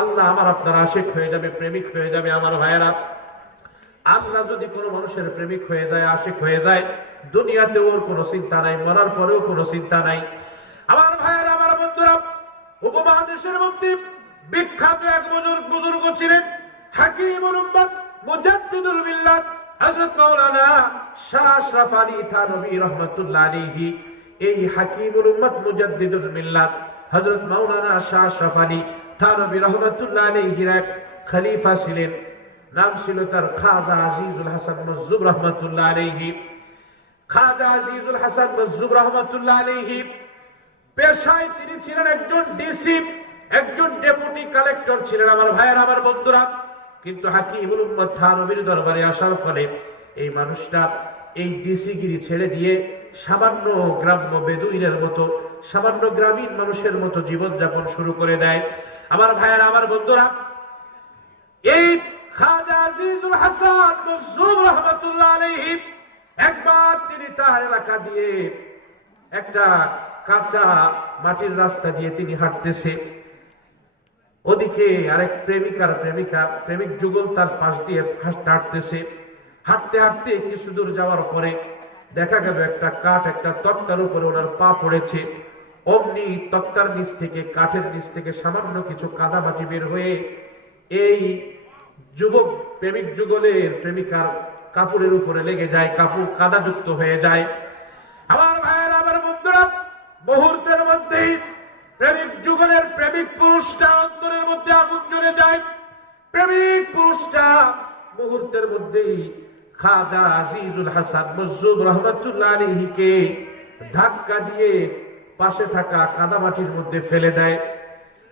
আল্লাহ আমার আপনার আশিক হয়ে যাবে, প্রেমিক হয়ে যাবে। আমার ভাইয়েরা, আল্লাহ যদি কোনো মানুষের প্রেমিক হয়ে যায়, আশিক হয়ে যায়, দুনিয়াতে ওর কোনো চিন্তা নাই, মরার পরেও কোনো চিন্তা নাই। আমার ভাইয়েরা আমার বন্ধুরা, উপমহাদেশের মধ্যে বিখ্যাত এক বুজুর্গ ছিলেন, হাকিমুল উম্মাত, মুজাদ্দিদুল মিল্লাত, হযরত মাওলানা শাহ আশরাফ আলী থানভী রাহমাতুল্লাহ আলাইহি। এই হাকিমুল উম্মাত, মুজাদ্দিদুল মিল্লাত হযরত মাওলানা শাহ আশরাফ আলী থানভী রাহমাতুল্লাহ আলাইহির এক খলিফা ছিলেন, নাম ছিল তার খাজা আজিজুল হাসান মজজুব রাহমাতুল্লাহ আলাইহি। খাজা আজিজুল হাসান মজজুব রাহমাতুল্লাহ আলাইহি পেশায় তিনি ছিলেন একজন ডিসি, একজন ডেপুটি কালেক্টর ছিলেন। আমার ভাইয়ের আমার বন্ধুরা, কিন্তু হাকিমুল উম্মাত থানভীর দরবারে আসার ফলে এই মানুষটা এই ডিসিগিরি ছেড়ে দিয়ে সামান্য গ্রাম্য বেদুইনের মতো, সামান্য গ্রামীণ মানুষের মতো জীবন যাপন শুরু করে দেয়। আমার ভাইয়ের আমার বন্ধুরা, এই খাজা আজিজুল হাসান মজজুব রাহমাতুল্লাহ আলাইহি একবার তিনি তার এলাকা দিয়ে একটা কাঁচা মাটির রাস্তা দিয়ে তিনি হাঁটতেছে, ওদিকে আরেক প্রেমিক যুগল তার পাশ দিয়ে হাঁটতেছে। হাঁটতে হাঁটতে কিছু দূর যাওয়ার পরে দেখা গেল একটা কাঠ, একটা তক্তার উপরে ওনার পা পড়েছে। অমনি তক্তার নিচ থেকে, কাঠের নিচ থেকে সামান্য কিছু কাদা মাটি বের হয়ে এই যুবক প্রেমিক যুগলের প্রেমিকার কাপড়ের উপরে লেগে যায়, কাপড় কাদাযুক্ত হয়ে যায়। আমার ভাইয়েরা আমার বন্ধুরা, মুহূর্তের মধ্যেই প্রেমিক যুগলের প্রেমিক পুরুষটা অন্তরের মধ্যে আগুন জ্বলে যায়। প্রেমিক পুরুষটা মুহূর্তের মধ্যেই খাজা আজিজুল হাসান মজজুব রাহমাতুল্লাহ আলাইহিকে ধাক্কা দিয়ে পাশে থাকা কাদামাটির মধ্যে ফেলে দেয়।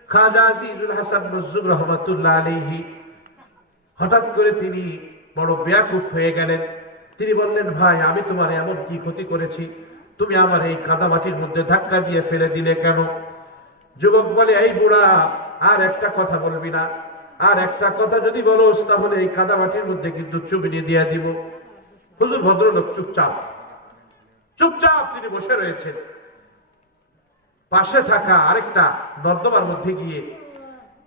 খাজা আজিজুল হাসান নজরুল রহমাতুল্লাহ আলাইহি হঠাৎ করে তিনি বড় বেয়াকুফ হয়ে গেলেন। তিনি বললেন, ভাই আমি তোমার এমন কি ক্ষতি করেছি, তুমি আমার এই কাদামাটির মধ্যে ধাক্কা দিয়ে ফেলে দিলে কেন? যুবক বলে, এই বুড়া, আর একটা কথা বলবি না, আর একটা কথা যদি বলোস তাহলে এই কাদামাটির মধ্যে কিন্তু চুবিয়ে দিয়ে দিব। হুজুর ভদ্রলোক চুপচাপ চুপচাপ তিনি বসে রয়েছেন। পাশে থাকা আরেকটা নর্দমার মধ্যে গিয়ে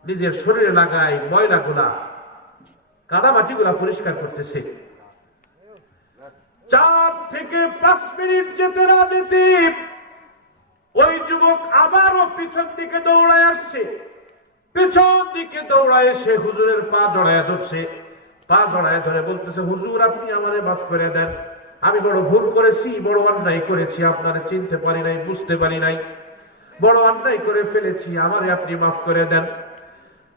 নিজের শরীরে লাগায় ময়লাগুলা, কাদামাটিগুলা পরিষ্কার করতেছে। 4 থেকে 5 মিনিট যেতে না যেতে ওই যুবক আবারও পিছন দিকে দৌড়ায় আসছে। পিছন দিকে দৌড়ায় এসে হুজুরের পা জড়ায় ধরছে। পা জড়ায় ধরে বলতেছে, হুজুর আপনি আমারে মাফ করে দেন, আমি বড় ভুল করেছি, বড় অন্যায় করেছি, আপনারে চিনতে পারি নাই, বুঝতে পারি নাই, বড় অন্যায় করে ফেলেছি, আমারে আপনি মাফ করে দেন।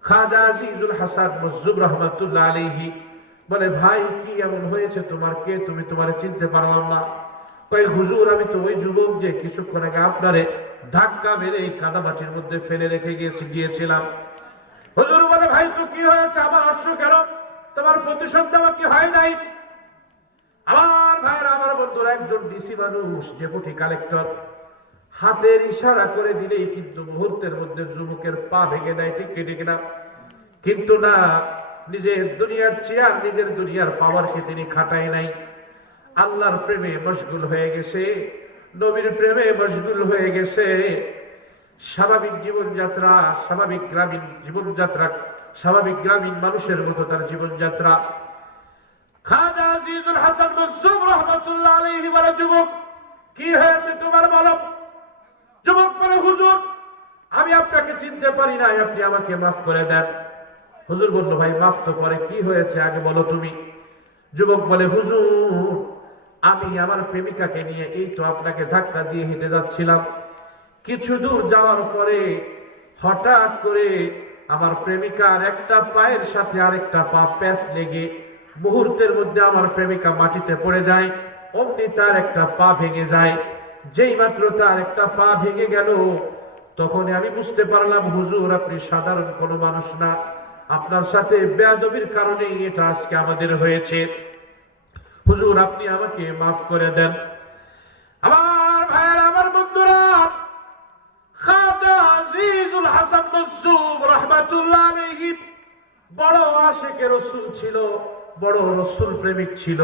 খাজা আজিজুল হাসান নজরুল রহমাতুল্লাহ আলাইহি বলে, ভাই কি এমন হয়েছে তোমার, কে তুমি, তোমারে চিনতে পারলাম না। কই হুজুর আমি তো ওই যুবক যে কিছুক্ষণ আগে আপনারে ধাক্কা মেরে এই কাদামাটির মধ্যে ফেলে রেখে গিয়েছিলাম। হুজুর বলে, ভাই তো কি হয়েছে, আমার অশ্ব কেন, তোমার প্রতিশোধ দেওয়া কি হয় নাই? আমার ভাইরা, আমার বন্ধুরা, একজন ডিসি মানুষ, ডেপুটি কালেক্টর হাতের ইশারা করে দিলেই কিন্তু মুহূর্তের মধ্যে যুবকের পা ভেঙে দেয়, ঠিক না? কিন্তু না, নিজের দুনিয়ার চেয়ার, নিজের দুনিয়ার পাওয়ারকে তিনি খাটায় নাই। আল্লাহর প্রেমে মশগুল হয়ে গেছে, নবীর প্রেমে মশগুল হয়ে গেছে। স্বাভাবিক জীবনযাত্রা, স্বাভাবিক গ্রামীণ জীবনযাত্রা, স্বাভাবিক গ্রামীণ মানুষের মতো তার জীবনযাত্রা। খাজা আজিজুল হাসান নজরুল রহমাতুল্লাহ আলাইহি বলে, যুবক কি হয়েছে তোমার, বলো। যুবক বলে, হুজুর আমি আপনাকে চিনতে পারি নাই, আপনি আমাকে মাফ করে দেন। হুজুর বলল, ভাই মাফ তো করে, কি হয়েছে আগে বলো তুমি। যুবক বলে, হুজুর আমি আমার প্রেমিকাকে নিয়ে এই তো আপনাকে ধাক্কা দিয়ে হেঁটে যাচ্ছিলাম, কিছু দূর যাওয়ার পরে হঠাৎ করে আমার প্রেমিকার একটা পায়ের সাথে আরেকটা পা প্যাঁচ লেগে মুহূর্তের মধ্যে আমার প্রেমিকা মাটিতে পড়ে যায়, অমনি তার একটা পা ভেঙে যায়। যেই মাত্র তার একটা পা ভেঙে গেল, তখন আমি বুঝতে পারলাম হুজুর আপনি সাধারণ কোনো মানুষ না, আপনার সাথে বেয়াদবির কারণেই এটা আজকে আমাদের হয়েছে। হুজুর আপনি আমাকে মাফ করে দেন। আমার ভাইয়েরা, আমার বন্ধুরা, খাজা আজিজুল হাসান নজরুল রাহমাতুল্লাহ আলাইহি বড় আশিকে রাসূল ছিল, বড় রাসূল প্রেমিক ছিল।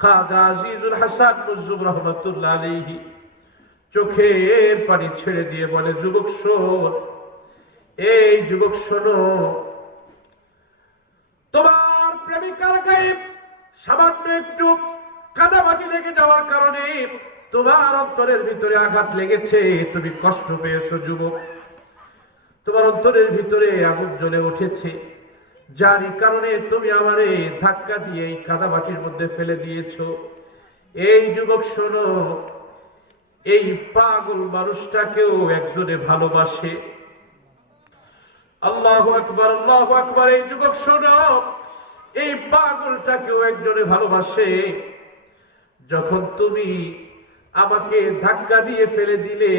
খাজা আজিজুল হাসান নজরুল রাহমাতুল্লাহ আলাইহি চোখের পানি ছেড়ে দিয়ে বলে, যুবক শোন, এই যুবক শোনো, তোমার প্রেমিকার গায়ে সামান্য একটু কাদামাটি লেগে যাওয়ার কারণে তোমার অন্তরের ভিতরে আঘাত লেগেছে, তুমি কষ্ট পেয়েছো যুবক, তোমার অন্তরের ভিতরে আগুন জ্বলে উঠেছে, যার কারণে তুমি আমারে ধাক্কা দিয়ে এই কাদামাটির মধ্যে ফেলে দিয়েছো। এই যুবক শোনো, এই পাগল মানুষটাকেও একজনে ভালোবাসে। আল্লাহু আকবার, আল্লাহু আকবার। এই যুবক শোনো, এই পাগলটাকেও একজনে ভালোবাসে। যখন তুমি আমাকে ধাক্কা দিয়ে ফেলে দিলে,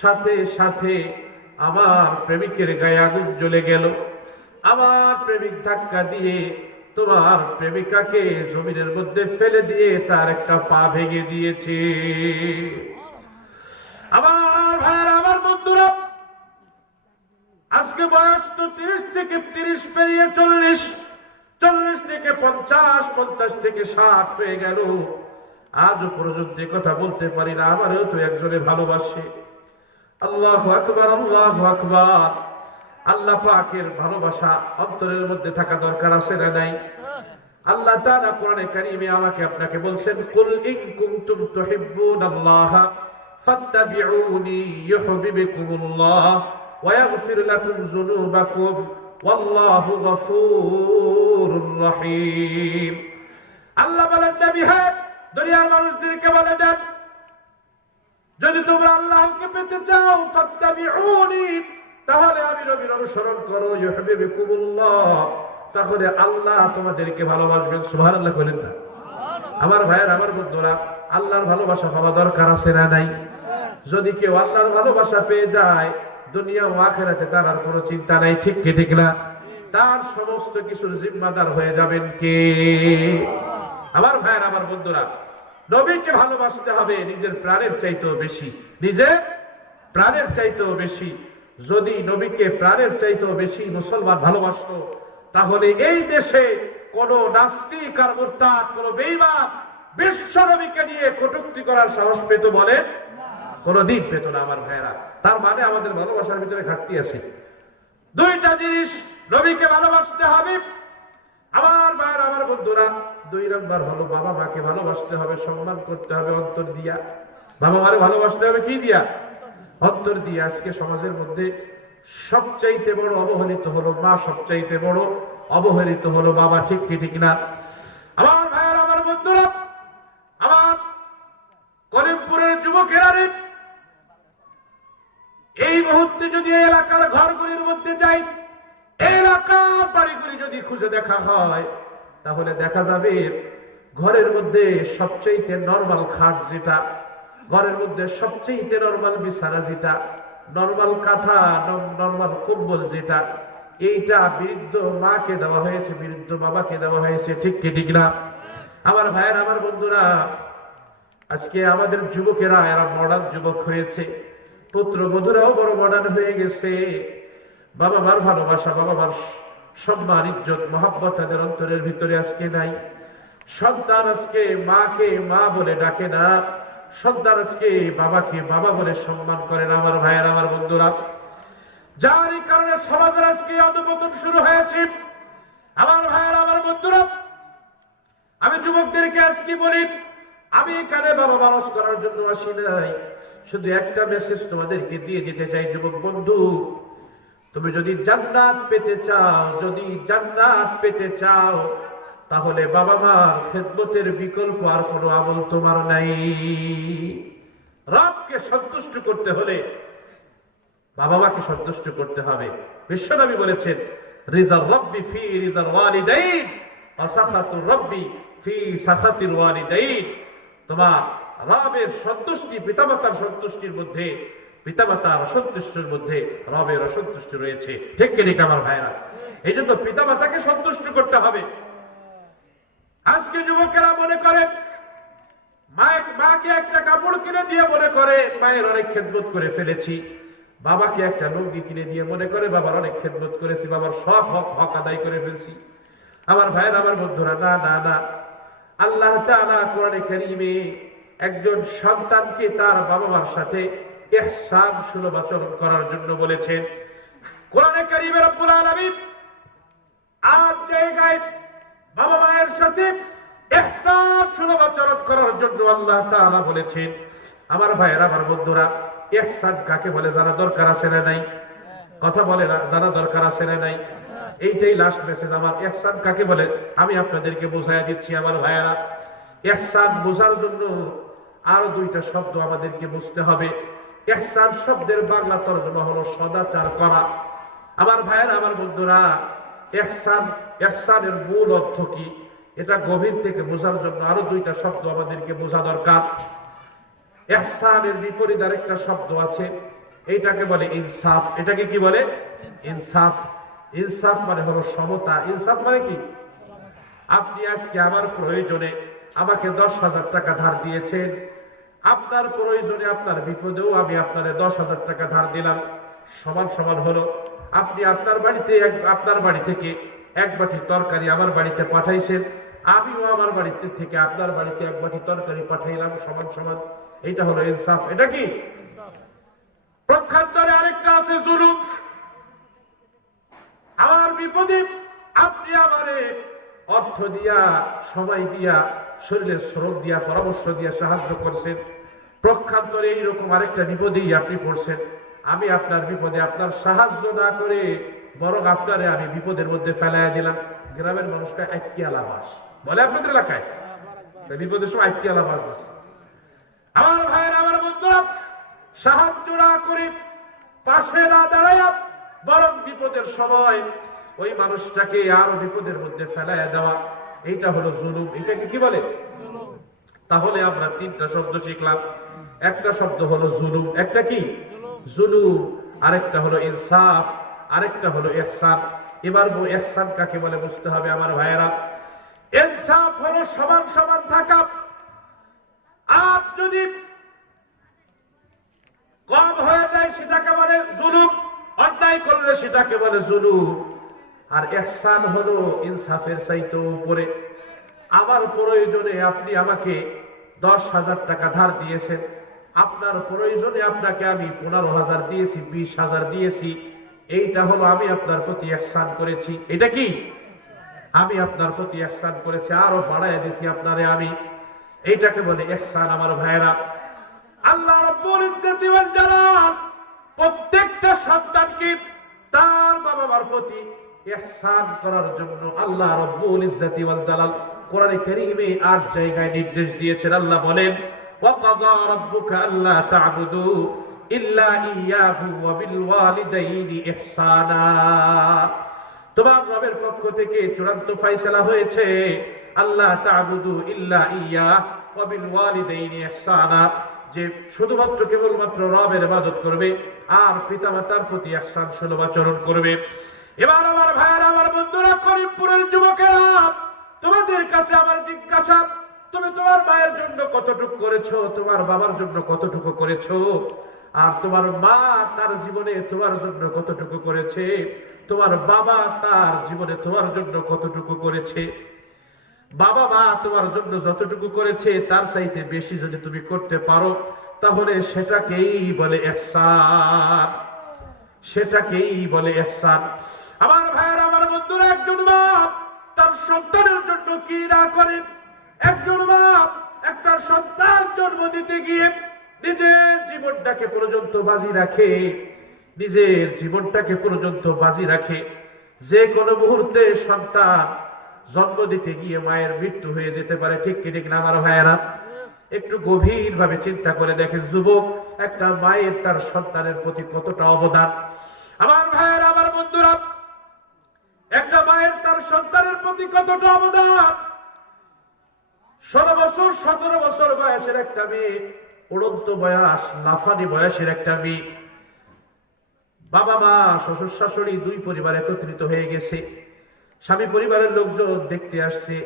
সাথে সাথে আমার প্রেমিকের গায়ে আগুন জ্বলে গেল। আমার প্রেমিক ধাক্কা দিয়ে তোমার প্রেমিকাকে জমিনের মধ্যে ফেলে দিয়ে তার একটা পা ভেঙে দিয়েছে। আমার ভাইরা, আমার বন্ধুরা, আজকে বয়স তো 30 থেকে 30 পেরিয়ে 40, 40 থেকে 50, 50 থেকে 60 হয়ে গেল। আজও পর্যন্ত কথা বলতে পারি না আমারও তো একজনে ভালোবাসে। আল্লাহু আকবার, আল্লাহু আকবার। আল্লাহ পাকের ভালোবাসা অন্তরের মধ্যে থাকা দরকার আছে না নাই? আল্লাহ তাআলা কোরআনে কারীমে আমাকে আপনাকে বলছেন, কুল ইন কুনতুম তুহিব্বুনাল্লাহ ফাত্তাবিউনি ইউহিব্বুকুমুল্লাহ ওয়া ইয়াগফির লাকুম যুনুবাকুম ওয়াল্লাহু গফুরুর রহিম। আল্লাহ বলেন, নবী হে, দুনিয়ার মানুষদেরকে বলে দেন, যদি তোমরা আল্লাহকে পেতে চাও, ফাত্তাবিউনি, তাহলে আমি নবীর অনুসরণ করো, ইউহিব্বুকুমুল্লাহ, তাহলে আল্লাহ তোমাদেরকে ভালোবাসবেন। সুবহানাল্লাহ বলেন না? আমার ভাইয়ের, আমার বন্ধুরা, আল্লাহর ভালোবাসা পাওয়া দরকার আছে না নাই? যদি কেউ আল্লাহর ভালোবাসা পেয়ে যায়, দুনিয়া ও আখিরাতে তার আর কোনো চিন্তা নাই। ঠিক কি ঠিক না? তার সমস্ত কিছুর জিম্মাদার হয়ে যাবেন কে? আমার ভাইয়ের, আমার বন্ধুরা, নবীকে ভালোবাসতে হবে নিজের প্রাণের চাইতেও বেশি, নিজের প্রাণের চাইতেও বেশি। যদি নবীকে প্রাণের চাইতেও বেশি মুসলমান ভালোবাসতো, তাহলে এই দেশে কোন নাস্তিক আর মুরতাদ, কোন বেঈমান বিশ্ব নবীকে নিয়ে কটূক্তি করার সাহস পেত বলে কোনদিন পেত না। আমার ভাইয়েরা, তার মানে আমাদের ভালোবাসার ভিতরে ঘাটতি আছে। দুইটা জিনিস নবীকে ভালোবাসতে হবে আমার ভাইয়েরা, আমার বন্ধুরা। 2 নম্বর হলো বাবা মাকে ভালোবাসতে হবে, সম্মান করতে হবে অন্তর দিয়া। বাবা মারে ভালোবাসতে হবে কি দিয়া? অন্তর দিয়া। আজকে সমাজের মধ্যে সবচাইতে বড় অবহেলিত হলো মা, সবচাইতে বড় অবহেলিত হলো বাবা। ঠিক কি ঠিক না? আমার ভাইয়েরা, আমার বন্ধুরা, আমার করিমপুরের যুবকেরা, এই মুহূর্তে যদি এলাকার ঘরগুলির মধ্যে যাই, এলাকার বাড়িগুলি যদি খুঁজে দেখা হয়, তাহলে দেখা যাবে ঘরের মধ্যে সবচেয়ে নরমাল খাট যেটা, ঘরের মধ্যে সবচেয়ে নরমাল বিছানা যেটা, নরমাল কাঁথা, নরমাল কম্বল যেটা, এইটা বৃদ্ধ মাকে দেওয়া হয়েছে, বৃদ্ধ বাবাকে দেওয়া হয়েছে। ঠিক কি ঠিক না? আমার ভাইয়ের, আমার বন্ধুরা, আজকে আমাদের যুবকেরা এরা মডার্ন যুবক হয়েছে, পুত্রবধূরাও বড় মডার্ন হয়ে গেছে। বাবা মার ভালোবাসা, বাবা মার সম্মান, ইজ্জত, মহব্বত তাদের অন্তরের ভিতরে আজকে নাই। সন্তান আজকে মাকে মা বলে ডাকে না, সন্তান আজকে বাবাকে বাবা বলে সম্মান করে না। আমার ভাইয়ের, আমার বন্ধুরা, যার কারণে সমাজের আজকে অধঃপতন শুরু হয়েছে। আমার ভাইয়ের, আমার বন্ধুরা, আমি যুবকদেরকে আজকে বলি, আমি এখানে বাবা মানুষ করার জন্য আসি নাই, শুধু একটা মেসেজ তোমাদেরকে দিয়ে যেতে চাই। যুবক বন্ধু, তুমি যদি জান্নাত পেতে চাও, যদি জান্নাত পেতে চাও, তাহলে বাবা মার খেদমতের বিকল্প আর কোনো আমল তোমার নাই। রবকে সন্তুষ্ট করতে হলে বাবা মাকে সন্তুষ্ট করতে হবে। বিশ্বনবী বলেছেন, রিজাল রব্বি ফি রিজাল ওয়ালিদাইন ওয়া সাখাতুর রব্বি ফি সাখাতির ওয়ালিদাইন। তোমার রবের সন্তুষ্টি, পিতামাতার সন্তুষ্টির মধ্যে, পিতামাতার অসন্তুষ্টির মধ্যে রবের অসন্তুষ্টি রয়েছে। ঠিক কি ঠিক আমার ভাইরা? এই জন্য পিতামাতাকে সন্তুষ্ট করতে হবে। আজকে যুবকেরা মনে করে মাকে একটা কাপড় কিনে দিয়ে মনে করে মায়ের অনেক খেদমত করে ফেলেছি, বাবাকে একটা লুঙ্গি কিনে দিয়ে মনে করে বাবার অনেক খেদমত করেছি, বাবার সব হক আদায় করে ফেলছি। আমার ভাইরা, আমার বন্ধুরা, না না না, আল্লাহ তাআলা কোরআনে কারীমে একজন সন্তানকে তার বাবা মার সাথে ইহসান, সুলভ আচরণ করার জন্য বলেছেন। কোরআনে কারীমে রব্বুল আলামিন 8 জায়গায় বাবা মায়ের সাথে ইহসান, সুলভ আচরণ করার জন্য আল্লাহ তাআলা বলেছেন। আমার ভাইয়েরা, আমার বন্ধুরা, ইহসান কাকে বলে জানা দরকার আছে না নাই? কথা বলে না, জানা দরকার আছে না নাই? এইটাই লাস্ট মেসেজ আমার। ইহসান কাকে বলে আমি আপনাদেরকে বোঝাইয়া দিচ্ছি। আমার ভাইয়েরা, ইহসান বোঝার জন্য আরো 2টা শব্দ আমাদেরকে বুঝতে হবে। ইহসান শব্দের বাংলা তরজমা হলো সদাচার করা। আমার ভাইয়েরা, আমার বন্ধুরা, ইহসানের মূল অর্থ কি, এটা গভীর থেকে বোঝার জন্য আরো 2টা শব্দ আমাদেরকে বোঝা দরকার। ইহসানের বিপরীত আরেকটা শব্দ আছে, এইটাকে বলে ইনসাফ। এটাকে কি বলে? ইনসাফ। ইনসাফ মানে হলো সমতা। ইনসাফ মানে কি? আপনি আজকে আমার প্রয়োজনে আমাকে 10,000 টাকা ধার দিয়েছেন, আপনার প্রয়োজনে, আপনার বিপদেও আমি আপনারে 10,000 টাকা ধার দিলাম, সমান সমান হলো। আপনি আপনার বাড়ি থেকে 1 বাটি তরকারি আমার বাড়িতে পাঠাইছেন, আমিও আমার বাড়িতে থেকে আপনার বাড়িতে 1 বাটি তরকারি পাঠাইলাম, সমান সমান। এটা হলো ইনসাফ। এটা কি? পক্ষান্তরে আরেকটা আছে জুলুম। আমার বিপদে আপনি আমারে অর্থ দিয়া, সময় দিয়া, শরীরের শ্রম দিয়া, পরামর্শ দিয়া সাহায্য করছেন, পক্ষান্তরে এইরকম আরেকটা বিপদেই আপনি পড়ছেন, আমি আপনার বিপদে আপনার সাহায্য না করে বরং আপনারে আমি বিপদের মধ্যে ফেলাইয়া দিলাম। গ্রামের মানুষকে আইকিয়া লাভাস বলে আপনাদের এলাকায়, বিপদের সময় আইকিয়া লাভাস। আমার ভাইয়েরা, আমার বন্ধুরা, সাহায্য না করে, পাশে না দাঁড়ায়া, বরং বিপদের সময় ওই মানুষটাকে আরো বিপদের মধ্যে ফেলাইয়া দেওয়া, এইটা হলো জুলুম। এটাকে কি বলে? তাহলে আমরা 3টা শব্দ শিখলাম। একটা শব্দ হলো জুলুম, একটা কি জুলুম, আরেকটা হলো ইনসাফ, আরেকটা হলো ইহসান। এবার ইহসান কাকে বলে বুঝতে হবে আমার ভাইয়েরা। ইনসাফ হলো সমান সমান থাকা, আর যদি কম হয়ে যায় সেটাকে বলে জুলুম, অন্যায় করলে সেটাকে বলে জুলুম। আর ইহসান হলো ইনসাফের চাইতে উপরে। আমার প্রয়োজনে আপনি আমাকে 10,000 টাকা ধার দিয়েছেন, আপনার প্রয়োজনে আপনাকে আমি 15,000 দিয়েছি, 20,000 দিয়েছি, এইটা হলো আমি আপনার প্রতি ইহসান করেছি। এটা কি আমি আপনার প্রতি ইহসান করেছি, আরো বাড়ায় দিয়েছি আপনারে আমি, এইটাকে বলে ইহসান আমার ভাইরা। আল্লাহ রাব্বুল ইজ্জতি ওয়াল জালাল প্রত্যেকটা সন্তানকে তার বাবা মার প্রতি ইহসান করার জন্য আল্লাহ রাব্বুল ইজ্জতি ওয়াল জালাল কোরআনে কারীমে 8 জায়গায় নির্দেশ দিয়েছেন। আল্লাহ বলেন, ওয়া কাযা রাব্বুকা আল্লা তা'বুদু ইল্লা ইয়্যাহু ওয়া বিল ওয়ালিদাইনি ইহসানা। তোমার রবের পক্ষ থেকে চূড়ান্ত ফয়সালা হয়েছে, আল্লাহ তা'বুদু ইল্লা ইয়্যাহু ওয়া বিল ওয়ালিদাইনি ইহসানা, যে শুধুমাত্র কেবলমাত্র রবের ইবাদত করবে আর পিতামাতার প্রতি ইহসান সুলভ আচরণ করবে। এবার আমার ভাইয়েরা, আমার বন্ধুরা, করিমপুরের যুবকেরা, তোমাদের কাছে আমার জিজ্ঞাসা, তুমি তোমার মায়ের জন্য কতটুকু করেছো, তোমার বাবার জন্য কতটুকু করেছো, আর তোমার মা তার জীবনে তোমার জন্য কতটুকু করেছে, তোমার বাবা তার জীবনে তোমার জন্য কতটুকু করেছে। বাবা মা তোমার জন্য যতটুকু করেছে তার চাইতে বেশি যদি তুমি করতে পারো, তাহলে সেটাকেই বলে ইহসান, সেটাকেই বলে ইহসান। আমার ভাইয়েরা, আমার বন্ধুরা, একজন মা তার সন্তানের জন্য কি না করে। একজন মা একটা সন্তান জন্ম দিতে গিয়ে নিজের জীবনটাকে পর্যন্ত বাজি রাখে, নিজের জীবনটাকে পর্যন্ত বাজি রাখে। যে কোনো মুহূর্তে সন্তান জন্ম দিতে গিয়ে মায়ের মৃত্যু হয়ে যেতে পারে, ঠিক কি ঠিক না আমার ভাইয়েরা? একটু গভীর ভাবে চিন্তা করে দেখেন যুবক, একটা মায়ের তার সন্তানের প্রতি কতটা অবদান। আমার ভাইয়েরা, আমার বন্ধুরা, একটা মায়ের তার সন্তানের প্রতি কতটা অবদান। 16 বছর 17 বছর বয়সের একটা মেয়ে, উড়ন্ত বয়স, লাফানি বয়সের একটা মেয়ে, বাবা মা শ্বশুর শাশুড়ি দুই পরিবার একত্রিত হয়ে গেছে, স্বামী পরিবারের লোকজন দেখতে আসছে।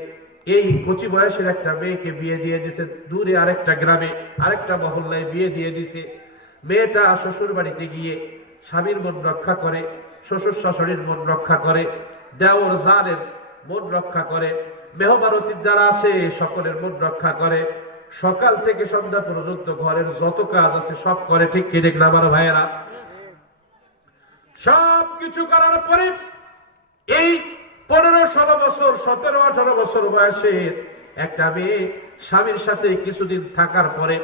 এই কচি বয়সের একটা মেয়েকে বিয়ে দিয়ে দিছে দূরে আরেকটা গ্রামে, আরেকটা মহল্লায় বিয়ে দিয়ে দিছে। মেয়েটা শ্বশুর বাড়িতে গিয়ে স্বামীর মন রক্ষা করে, শ্বশুর শাশুড়ির মন রক্ষা করে, দেওর জানের মন রক্ষা করে, মেহমান অতিথি যারা আছে সকলের মন রক্ষা করে। সকাল থেকে সন্ধ্যা পর্যন্ত ঘরের যত কাজ আছে সব করে, ঠিক কি ঠিক না আমার ভাইয়েরা? সব কিছু করার পরে এই 15-16 বছর, 17-18 বছর বয়সের একটা মেয়ে স্বামীর সাথে কিছুদিন থাকার পরে,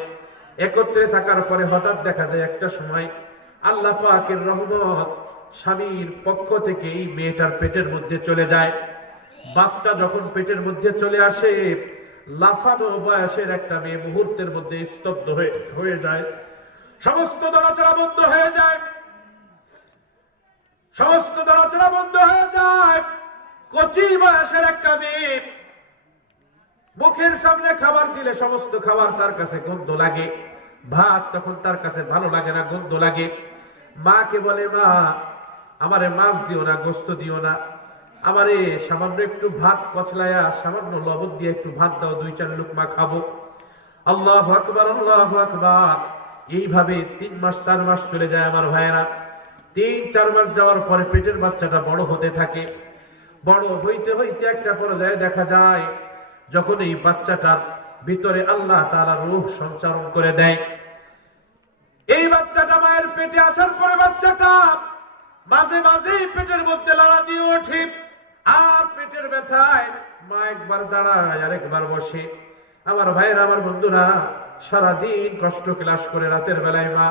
একত্রে থাকার পরে হঠাৎ দেখা যায় একটা সময় আল্লাহ পাকের রহমত স্বামীর পক্ষ থেকে এই মেয়েটার পেটের মধ্যে চলে যায়। বাচ্চা যখন পেটের মধ্যে চলে আসে, লাফানো বয়সের একটা মেয়ে মুহূর্তের মধ্যে স্তব্ধ হয়ে যায়, সমস্ত নড়াচড়া বন্ধ হয়ে যায়, সমস্ত নড়াচড়া বন্ধ হয়ে যায়। কচি বয়সের একটা মেয়ে মুখের সামনে খাবার দিলে সমস্ত খাবার তার কাছে গন্ধ লাগে, ভাত তখন তার কাছে ভালো লাগে না, গন্ধ লাগে। মাকে বলে, মা আমারে মাছ দিও না, গোস্ত দিও না, আমারে সামান্য একটু ভাত কচলায়া সামান্য লবণ দিয়ে একটু ভাত দাও, 2-4 লুকমা খাবো। আল্লাহু আকবার, আল্লাহু আকবার। এইভাবে 3 মাস 4 মাস চলে যায় আমার ভাইয়েরা। 3-4 মাস যাওয়ার পরে পেটের বাচ্চাটা বড় হতে থাকে। বড় হইতে হইতে একটা পর্যায়ে দেখা যায় যখন এই বাচ্চাটার ভিতরে আল্লাহ তাআলা রূহ সঞ্চারণ করে দেয়, এই বাচ্চাটা মায়ের পেটে আসার পরে বাচ্চাটা মাঝে মাঝে পেটের মধ্যে লালা দিয়ে ওঠে, আর পেটের ব্যথায় মা একবার দাঁড়ায় আর একবার বসে। আমার ভাইয়েরা, আমার বন্ধুরা, সারাদিন কষ্ট ক্লাস করে রাতের বেলায় মা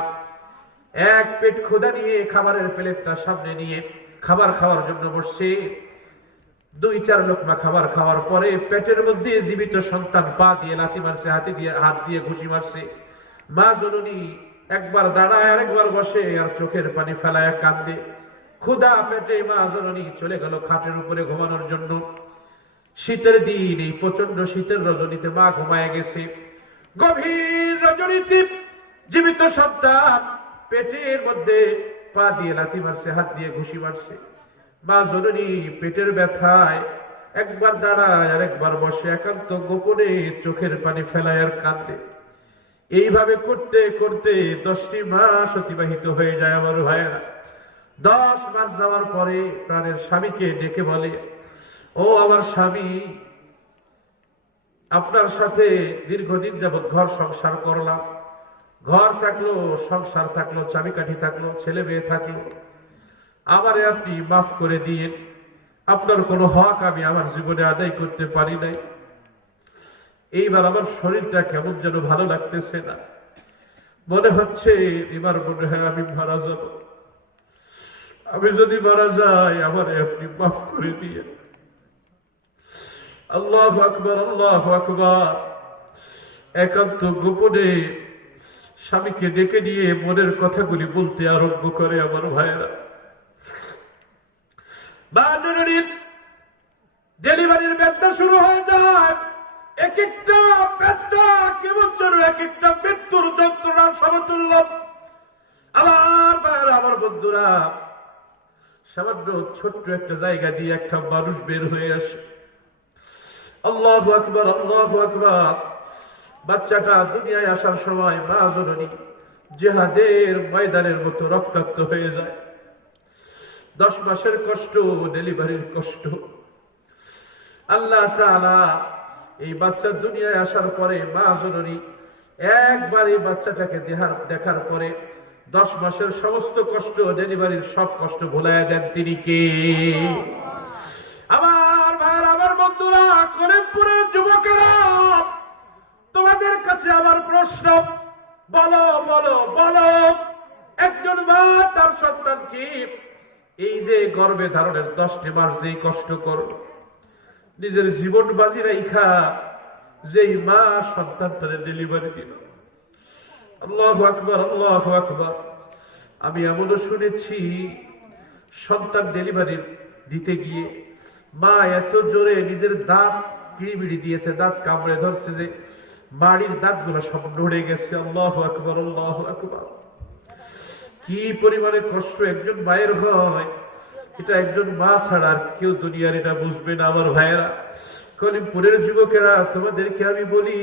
এক পেট ক্ষুধা নিয়ে খাবারের প্লেটটা সামনে নিয়ে খাবার খাওয়ার জন্য বসছে। 2-4 লোকমা খাবার খাওয়ার পরে পেটের মধ্যে জীবিত সন্তান পা দিয়ে লাথি মারছে, হাত দিয়ে ঘুষি মারছে। মা জননী একবার দাঁড়ায় আর একবার বসে আর চোখের পানি ফেলায় কাঁদে। ক্ষুধা পেটে মা জননী চলে গেল খাটের উপরে ঘুমানোর জন্য। শীতের দিন, এই প্রচন্ড শীতের রজনীতে মা ঘুমায় গেছে। গভীর রজনীতে জীবিত সন্তান পেটের মধ্যে পা দিয়ে লাথি মারছে, হাত দিয়ে ঘুষি মারছে। মা জননী পেটের ব্যথায় একবার দাঁড়ায় আর একবার বসে, একান্ত গোপনে চোখের পানি ফেলায় আর কাঁদে। এইভাবে করতে করতে 10টি মাস অতিবাহিত হয়ে যায় আমার ভাইয়েরা। 10 মাস যাওয়ার পরে প্রাণের স্বামীকে ডেকে বলে, ও আমার স্বামী, আপনার সাথে দীর্ঘদিন যাবৎ ঘর সংসার করলাম, ঘর থাকলো, সংসার থাকলো, চাবিকাঠি থাকলো, ছেলে মেয়ে থাকলো, আমারে আপনি মাফ করে দিয়ে, আপনার কোনো হক আমি আমার জীবনে আদায় করতে পারি নাই। এইবার আমার শরীরটা কেমন যেন ভালো লাগতেছে না, মনে হচ্ছে এবার মনে হয় আমি মারা যাব। আমি যদি মারা যাই আমারে আপনি মাফ করে দিয়ে। আল্লাহু আকবার, আল্লাহু আকবার। একান্ত গোপনে স্বামীকে ডেকে নিয়ে মনের কথাগুলি বলতে আরম্ভ করে আমার ভাইয়েরা। ডেলিভারির ব্যথা শুরু হয়ে যায়। এক একটা ব্যথা কেমন যেন এক একটা মৃত্যুর যন্ত্রণার সমতুল্য। আমার ভাইয়েরা, আমার বন্ধুরা, সামান্য ছোট্ট একটা জায়গা দিয়ে একটা মানুষ বের হয়ে আসে। আল্লাহু আকবার, আল্লাহু আকবার। বাচ্চাটা দুনিয়ায় আসার সময় মা জননী জিহাদের ময়দানের মতো রক্তাক্ত হয়ে যায়। 10 মাসের কষ্ট, ডেলিভারির কষ্ট। আল্লাহ তাআলা এই বাচ্চা দুনিয়ায় আসার পরে মা জননী একবার এই বাচ্চাটাকে দেখার পরে 10 মাসের সমস্ত কষ্ট, ডেলিভারির সব কষ্ট ভুলাইয়া দেন। তিনি কে? আমার ভাইয়েরা, আমার বন্ধুরা, করিমপুরের যুবকেরা, তোমাদের কাছে আমার প্রশ্ন, বলো বলো বলো, একজন মা তার সন্তানকে এই যে গর্ভে ধারণের 10টি মাস যেই কষ্ট করল, নিজের জীবন বাজি রাইখা যেই মা সন্তানটারে ডেলিভারি দিল। আল্লাহু আকবার, আল্লাহু আকবার। আমি এমনও শুনেছি সন্তান ডেলিভারি দিতে গিয়ে মা এত জোরে নিজের দাঁত কিড়িমিড়ি দিয়েছে, দাঁত কামড়ে ধরছে যে মাড়ির দাঁতগুলো সব নড়ে গেছে। আল্লাহু আকবার, আল্লাহু আকবার। কি পরিমাণে কষ্ট একজন মায়ের হয়, এটা একজন মা ছাড়া আর কেউ দুনিয়ার এটা বুঝবে না। আমার ভাইয়েরা, করিমপুরের যুবকেরা, তোমাদেরকে আমি বলি,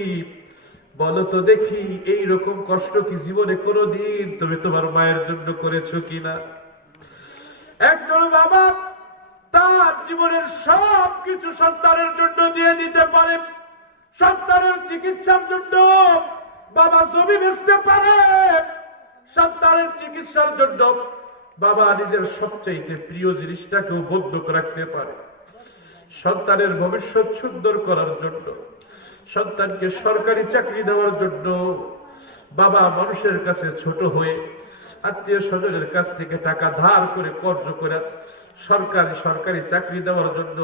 বলো তো দেখি, এই রকম কষ্ট কি জীবনে কোনোদিন তুমি তোমার মায়ের জন্য করেছো কিনা? একজন বাবা তার জীবনের সব কিছু সন্তানের জন্য দিয়ে দিতে পারে। সন্তানের চিকিৎসার জন্য বাবা জমি বেচতে পারে। সন্তানের চিকিৎসার জন্য বাবা নিজের সবচাইতে প্রিয় জিনিসটাকেও বন্ধক রাখতে পারে। সন্তানের ভবিষ্যৎ সুন্দর করার জন্য, সন্তানকে সরকারি চাকরি দেওয়ার জন্য বাবা মানুষের কাছে ছোট হয়ে, আত্মীয় স্বজনের কাছ থেকে টাকা ধার করে, কর্জ করে সরকারি চাকরি দেওয়ার জন্য,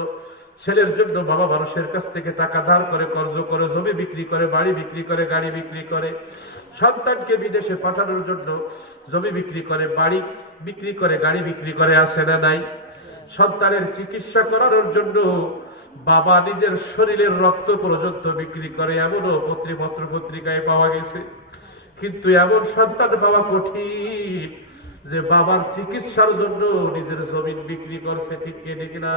ছেলের জন্য বাবা মানুষের কাছ থেকে টাকা ধার করে, কর্জ করে, জমি বিক্রি করে, বাড়ি বিক্রি করে, গাড়ি বিক্রি করে। সন্তানকে বিদেশে পাঠানোর জন্য জমি বিক্রি করে, বাড়ি বিক্রি করে, গাড়ি বিক্রি করে। আসে না নাই? সন্তানের চিকিৎসা করানোর জন্য বাবা নিজের শরীরের রক্ত পর্যন্ত বিক্রি করে, এমনও পত্র পত্রিকায় পাওয়া গেছে। কিন্তু এমন সন্তান পাওয়া কঠিন যে বাবার চিকিৎসার জন্য নিজের জমিন বিক্রি করছে। ঠিক কিনা?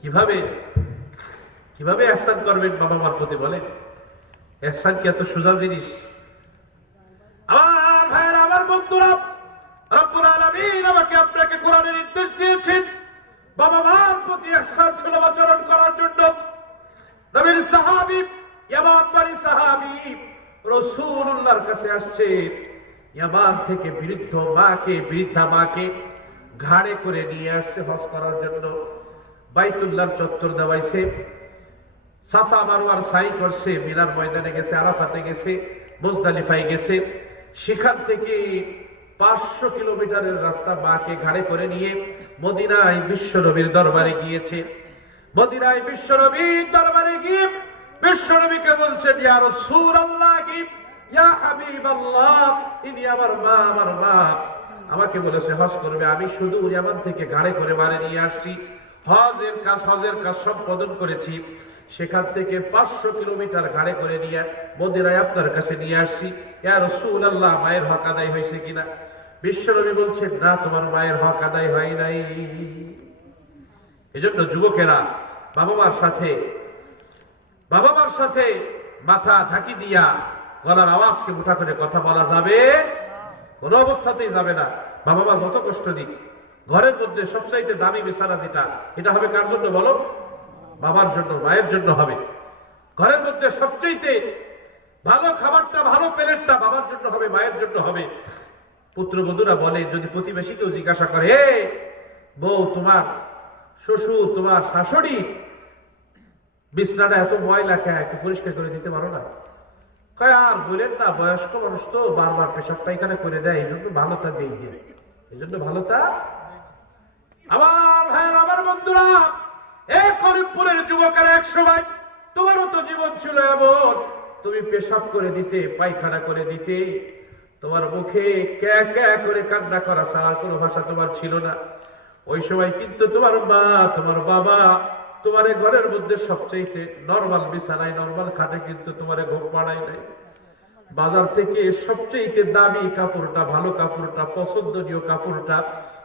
কিভাবে কিভাবে ইহসান করবেন বাবা মার প্রতি? বলে ইহসান কি এত সোজা জিনিস? আমার ভাইয়েরা, আমার বন্ধুরা, রব্বুল আলামিন আমাকে আপনাকে কোরআনে নির্দেশ দিয়েছেন বাবা মার প্রতি ইহসান সুলভ আচরণ করার জন্য। নবীর সাহাবী, ইয়ামান বাড়ি সাহাবী রাসূলুল্লাহর কাছে আসছে। ইয়ামান থেকে বৃদ্ধা মাকে ঘাড়ে করে নিয়ে আসছে হজ করার জন্য। বাইতুল্লাহর চত্বর দেওয়াইছে, সাফা মারওয়ার সাই করছে, মিনার ময়দানে গেছে, আরাফাতে গেছে, মুজদালিফায় গেছে। সেখান থেকে 500 কিলোমিটারের রাস্তা মাকে ঘাড়ে করে নিয়ে মদিনায় বিশ্বনবীর দরবারে গিয়েছে। মদিনায় বিশ্বনবীর দরবারে গিয়ে বিশ্বনবীকে বলছেন, ইয়া রাসূলুল্লাহ, ইয়া হাবিবাল্লাহ, ইনি আমার মা আমাকে বলেছে হজ করবে। আমি শুধু ইয়ামান থেকে ঘাড়ে করে বাড়ি নিয়ে আসছি, হজের কাজ সম্পাদন করেছি, সেখান থেকে 500 কিলোমিটার গাড়ি করে নিয়ে মদিনায় আপনার কাছে নিয়ে আসছি। ইয়া রাসূলুল্লাহ, মায়ের হক আদায় হয়েছে কিনা? বিশ্বনবী বলছেন, না, তোমার মায়ের হক আদায় হয় নাই। এজন্য যুবকেরা বাবা মার সাথে মাথা ঝাঁকি দিয়া গলার আওয়াজকে মোটা করে কথা বলা যাবে? কোনো অবস্থাতেই যাবে না। বাবা মা যত কষ্ট দিক, ঘরের মধ্যে সবচাইতে দামি বিছানা যেটা, এটা হবে কার জন্য বলো? বাবার জন্য, মায়ের জন্য হবে। ঘরের মধ্যে সবচাইতে ভালো খাবারটা, ভালো প্লেটটা বাবার জন্য হবে, মায়ের জন্য হবে। পুত্রবধূরা বলে, যদি প্রতিবেশীকেও জিজ্ঞাসা করে, হে বউ, তোমার শ্বশুর, তোমার শাশুড়ি বিছনাটা এত ময়লা কে, একটু পরিষ্কার করে দিতে পারো না? কয়, আর বলেন না, বয়স্ক মানুষ তো বারবার পেশাব পায়খানা করে দেয়, এই জন্য ভালোটা দেই, এই জন্য ভালোটা। আমার ভাইয়ের, আমার বন্ধুরা, এই করিমপুরের যুবকের এক সময় তোমারও তো জীবন ছিল এমন, তুমি পেশাব করে দিতে, পায়খানা করে দিতে, তোমার মুখে ক্যা ক্যা করে কান্না করা ছাড়া কোনো ভাষা তোমার ছিল না। ওই সময় কিন্তু তোমার মা, তোমার বাবা তোমার ঘরের মধ্যে সবচাইতে নরমাল বিছানায়, নরমাল খাটে কিন্তু তোমার ঘুম পাড়ায় নাই। বাজার থেকে সবচাইতে দামি কাপড়টা, ভালো কাপড়টা, পছন্দনীয় কাপড়টা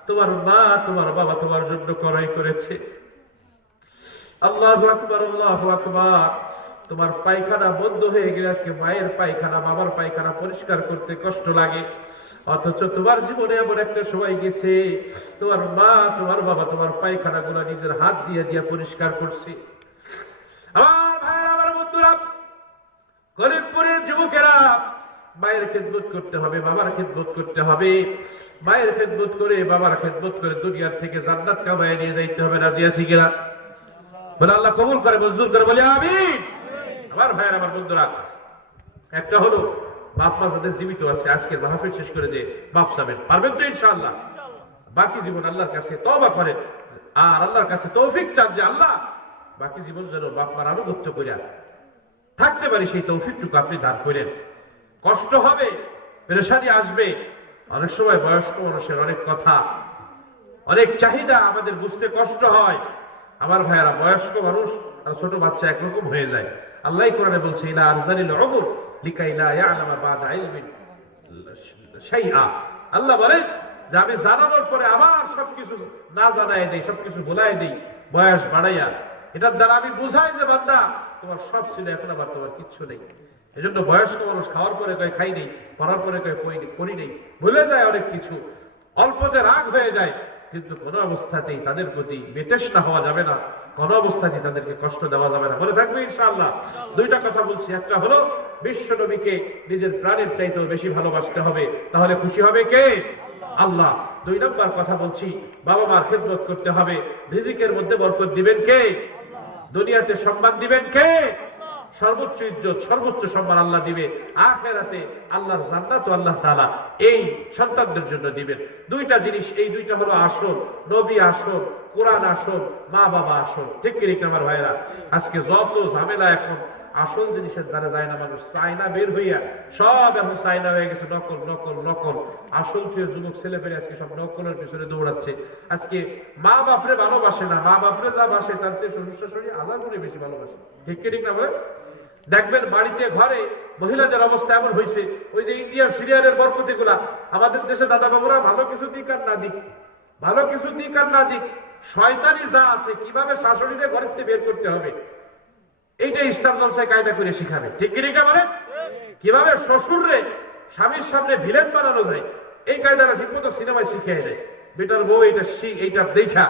তোমার মা, তোমার বাবা তোমার জন্য ক্রয় করেছে। আল্লাহু আকবার, আল্লাহু আকবার। তোমার পায়খানা বন্ধ হয়ে গেলে আজকে মায়ের পায়খানা, বাবার পায়খানা পরিষ্কার করতে কষ্ট লাগে। অথচ তোমার জীবনে এমন একটা সময় গেছে, তোমার মা, তোমার বাবা তোমার পায়খানা গুলা নিজের হাত দিয়ে দিয়ে পরিষ্কার করছে। আমার ভাইয়েরা, আমার বন্ধুরা, গরিবপুরের যুবকেরা, মায়ের খেদমত করতে হবে, বাবার খেদমত করতে হবে। মায়ের খেদমত করে, বাবার খেদমত করে দুনিয়ার থেকে জান্নাত কামায় নিয়ে যাইতে হবে। রাজি আছি কিনা? বলে আল্লাহ কবুল করে, মঞ্জুর করে, বলে আমিন। আমার ভাইয়ের, আমার বন্ধুরা, একটা হলো বাপ মা যাদের জীবিত আছে, আজকের মাহফিল শেষ করে যে বাপ যাবেন, পারবেন তো ইনশাআল্লাহ? বাকি জীবন আল্লাহর কাছে তওবা করেন আর আল্লাহর কাছে তৌফিক চান যে আল্লাহ বাকি জীবন যেন বাপ মার আনুগত্য করিয়া থাকতে পারি, সেই তৌফিকটুকু আপনি দান করেন। কষ্ট হবে, পেরেশানি আসবে, অনেক সময় বয়স্ক মানুষের অনেক কথা, অনেক চাহিদা আমাদের বুঝতে কষ্ট হয়। আমার ভাইয়েরা, বয়স্ক মানুষ আর ছোট বাচ্চা একরকম হয়ে যায়। আল্লাহ কোরআনে বলছে, ইলা আরজালিল উমর লিকাই লা ইয়ালামা বাদা ইলমিন শাইআ। আল্লাহ বলেন যে আমি জানানোর পরে আবার সবকিছু না জানাই দেই, সবকিছু ভুলাই দেই বয়স বাড়াইয়া। এটার দ্বারা আমি বুঝাই যে বান্দা, তোমার সব ছিল, এখন আবার তোমার কিচ্ছু নেই। এজন্য বয়স্ক মানুষ খাওয়ার পরে কয় খাই নেই, পড়ার পরে কয় পড়ি নেই, ভুলে যায় অনেক কিছু। অল্প যে রাগ হয়ে যায়, কিন্তু কোন অবস্থাতেই তাদের প্রতি বেতৃষ্ণা হওয়া যাবে না, কোন অবস্থাতেই তাদেরকে কষ্ট দেওয়া যাবে না। মনে থাকবে ইনশাআল্লাহ। দুইটা কথা বলছি, একটা হলো বিশ্ব নবীকে নিজের প্রাণের চাইতেও বেশি ভালোবাসতে হবে, তাহলে খুশি হবে কে? আল্লাহ। দুই নম্বর কথা বলছি, বাবা মার খেদমত করতে হবে। রিজিকের মধ্যে বরকত দিবেন কে? দুনিয়াতে সম্মান দিবেন কে? সর্বোচ্চ ইজ্জত, সর্বোচ্চ সম্মান আল্লাহ দিবে। আখিরাতে আল্লাহর জান্নাত আল্লাহ তাআলা এই সন্তানদের জন্য দিবেন। দুইটা জিনিস, এই দুইটা হলো আসল। নবী আসল, কোরআন আসল, মা বাবা আসল। ঠিক কি ঠিক আমার ভাইরা? আজকে যত ঝামেলা, এখন আসল জিনিসের দ্বারা যায় না, মানুষ চায়না বের হইয়া সব এখন চায়না হয়ে গেছে, নকল নকল নকল। আসল থেকে যুবক ছেলে পেলে আজকে সব নকলের পিছনে দৌড়াচ্ছে। আজকে মা বাপরে ভালোবাসে না, মা বাপরে যা বাসে তার চেয়ে শ্বশুর শাশুড়ি হাজার গুণে বেশি ভালোবাসে। ঠিক কি ঠিক না ভাই? দেখবেন বাড়িতে ঘরে মহিলাদের অবস্থা এমন হয়েছে, ওই যে ইন্ডিয়ার সিরিয়ালের বরকতি গুলা, আমাদের দেশে দাদা বাবুরা ভালো কিছু দিক আর না দিক, ভালো কিছু দিক আর না দিক, শয়তানি যা আছে কিভাবে শাশুড়িরে ঘরের থেকে বের করতে হবে, এইটা স্টার জলসায় কায়দা করে শিখাবে। ঠিক কি না বলে? কিভাবে শ্বশুররে স্বামীর সামনে ভিলেন বানানো যায়, এই কায়দাটা ঠিক মতো সিনেমায় শিখিয়ে দেয়। বেটার বউ এইটা দেখা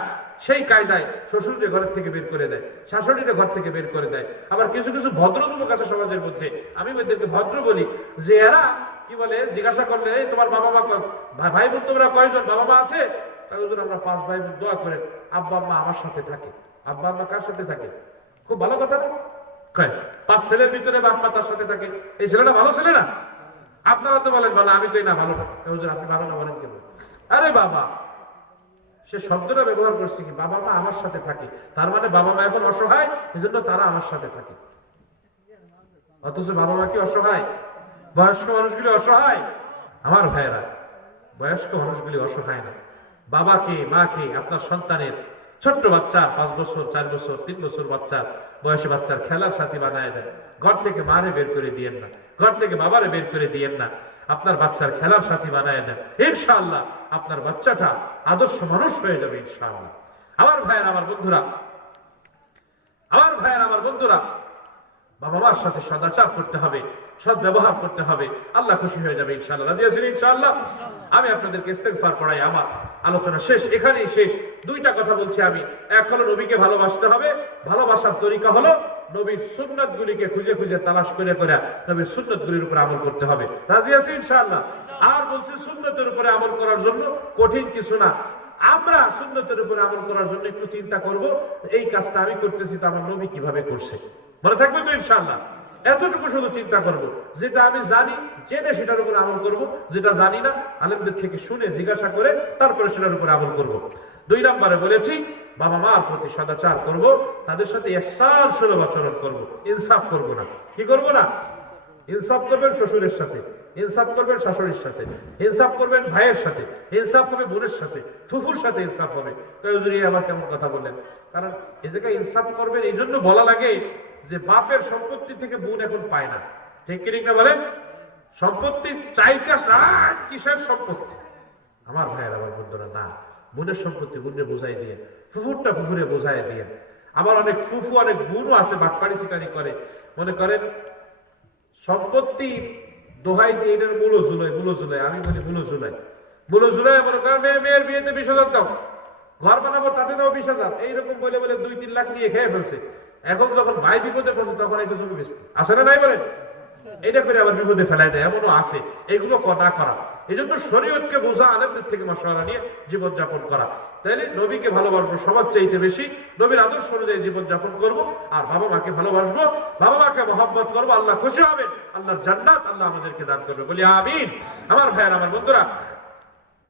সেই কায়দায় শ্বশুরকে ঘরের থেকে বের করে দেয়, শাশুড়িকে ঘর থেকে বের করে দেয়। আবার কিছু কিছু ভদ্র যুবক আছে সমাজের মধ্যে, আমি ওদেরকে ভদ্র বলি, যে এরা কি বলে, জিজ্ঞাসা করলে তোমার বাবা মা, ভাই বোন তোমরা কয়জন, বাবা মা আছে? আমরা 5 ভাই বোন, দোয়া করেন আব্বা আম্মা আমার সাথে থাকে। আব্বা আম্মা কার সাথে থাকে? খুব ভালো কথা না? 5 ছেলের ভিতরে বাপ মা তার সাথে থাকে, এই ছেলেটা ভালো ছেলে না? আপনারা তো বলেন ভালো, আমি কই না ভালো না। আপনি ভালো না বলেন কেন? আরে বাবা, সে শব্দটা ব্যবহার করছে কি, বাবা মা আমার সাথে থাকে, তার মানে বাবা মা এখন অসহায়, এজন্য তারা আমার সাথে থাকে। অথচ বাবা মা কি অসহায়? বয়স্ক মানুষগুলি অসহায়? আমার ভাইয়েরা, বয়স্ক মানুষগুলি অসহায় না। বাবাকে, মাকে, আপনার সন্তানের ছোট্ট বাচ্চা 5 বছর 4 বছর 3 বছর বাচ্চা বয়সী বাচ্চার খেলার সাথী বানায় দেন। ঘর থেকে মারে বের করে দিয়েন না, ঘর থেকে বাবারে বের করে দিয়েন না, আপনার বাচ্চার খেলার সাথী বানায় দেন। ইনশাআল্লাহ আপনার বাচ্চাটা আদর্শ মানুষ হয়ে যাবে ইনশাআল্লাহ। আমার ভাইয়ের আমার বন্ধুরা, আমার ভাইয়ের আমার বন্ধুরা, বাবা মার সাথে সদাচার করতে হবে, সৎ ব্যবহার করতে হবে, আল্লাহ খুশি হয়ে যাবে ইনশাআল্লাহ। রাজি আছেন ইনশাআল্লাহ? আমি আপনাদেরকে ইস্তেগফার পড়াই, আমার আলোচনা শেষ, এখানেই শেষ। দুইটা কথা বলছি আমি। এক হলো নবীকে ভালোবাসতে হবে, ভালোবাসার তরিকা হলো নবীর সুন্নাত গুলিকে খুঁজে খুঁজে তালাশ করে করে নবীর সুন্নাত গুলির উপর আমল করতে হবে। রাজি আছেন ইনশাআল্লাহ? আর বলছি সুন্নতের উপরে আমল করার জন্য কঠিন কিছু না, আমরা সুন্নতের উপরে আমল করার জন্য একটু চিন্তা করব, এই কাজটা আমি করতেছি তো আমার নবী কিভাবে করছে। মনে থাকবে তো ইনশাআল্লাহ? এতটুকু শুধু চিন্তা করব, যেটা আমি জানি জেনে সেটার উপর আমল করব, যেটা জানি না আলেমদের থেকে শুনে জিজ্ঞাসা করে তারপরে সেটার উপর আমল করব। 2 নম্বরে বলেছি বাবা মার প্রতি সদাচার করব, তাদের সাথে ইহসান সুলভ আচরণ করব, ইনসাফ করব না। কি করব না? ইনসাফ করবেন শ্বশুরের সাথে, ইনসাফ করবেন শাশুড়ির সাথে, ইনসাফ করবেন ভাইয়ের সাথে, ইনসাফ হবে বোনের সাথে, ফুফুর সাথে ইনসাফ হবে। আবার কেমন কথা বললেন? কারণ এই জায়গায় ইনসাফ করবেন এই জন্য বলা লাগে যে বাপের সম্পত্তি থেকে বোন এখন পায় না। ঠিক কিনা বলেন? সম্পত্তি চাইতে কিসের সম্পত্তি? আমার ভাইয়ের আমার বন্ধুরা, না, বোনের সম্পত্তি বোনে বোঝাই দিয়ে, ফুফুরটা ফুফুরে বোঝাই দিয়ে। আমার অনেক ফুফু অনেক বোনও আছে বাটপাড়ি সিটানি করে, মনে করেন সম্পত্তি দোহাই দিয়ে এটার মূল জুলাই, আমি বলি মূল জুলাই মনে করেন মেয়ের বিয়েতে 20,000 দাও, ঘর বানাবো তাতে দাও 20,000, এইরকম বলে বলে 2-3 লাখ নিয়ে খেয়ে ফেলছে। এখন যখন ভাই বিপদে পড়ছে তখন এসে জমি বেচতে আসে না, নাই বলেন? এটা করে আবার বিপদে ফেলায় দেয়, এমনও আছে। এগুলো না করা, এই জন্য শরীয়তকে বোঝা, আলেমদের থেকে মশওয়ারা নিয়ে জীবনযাপন করা। তাইলে নবীকে ভালোবাসবো সবার চাইতে বেশি, নবীর আদর্শ অনুযায়ী জীবনযাপন করবো, আর বাবা মাকে ভালোবাসবো, বাবা মাকে মহব্বত করবো, আল্লাহ খুশি হবেন, আল্লাহর জান্নাত আল্লাহ আমাদেরকে দান করবে, বলি আমিন। আমার ভাইয়ের আমার বন্ধুরা,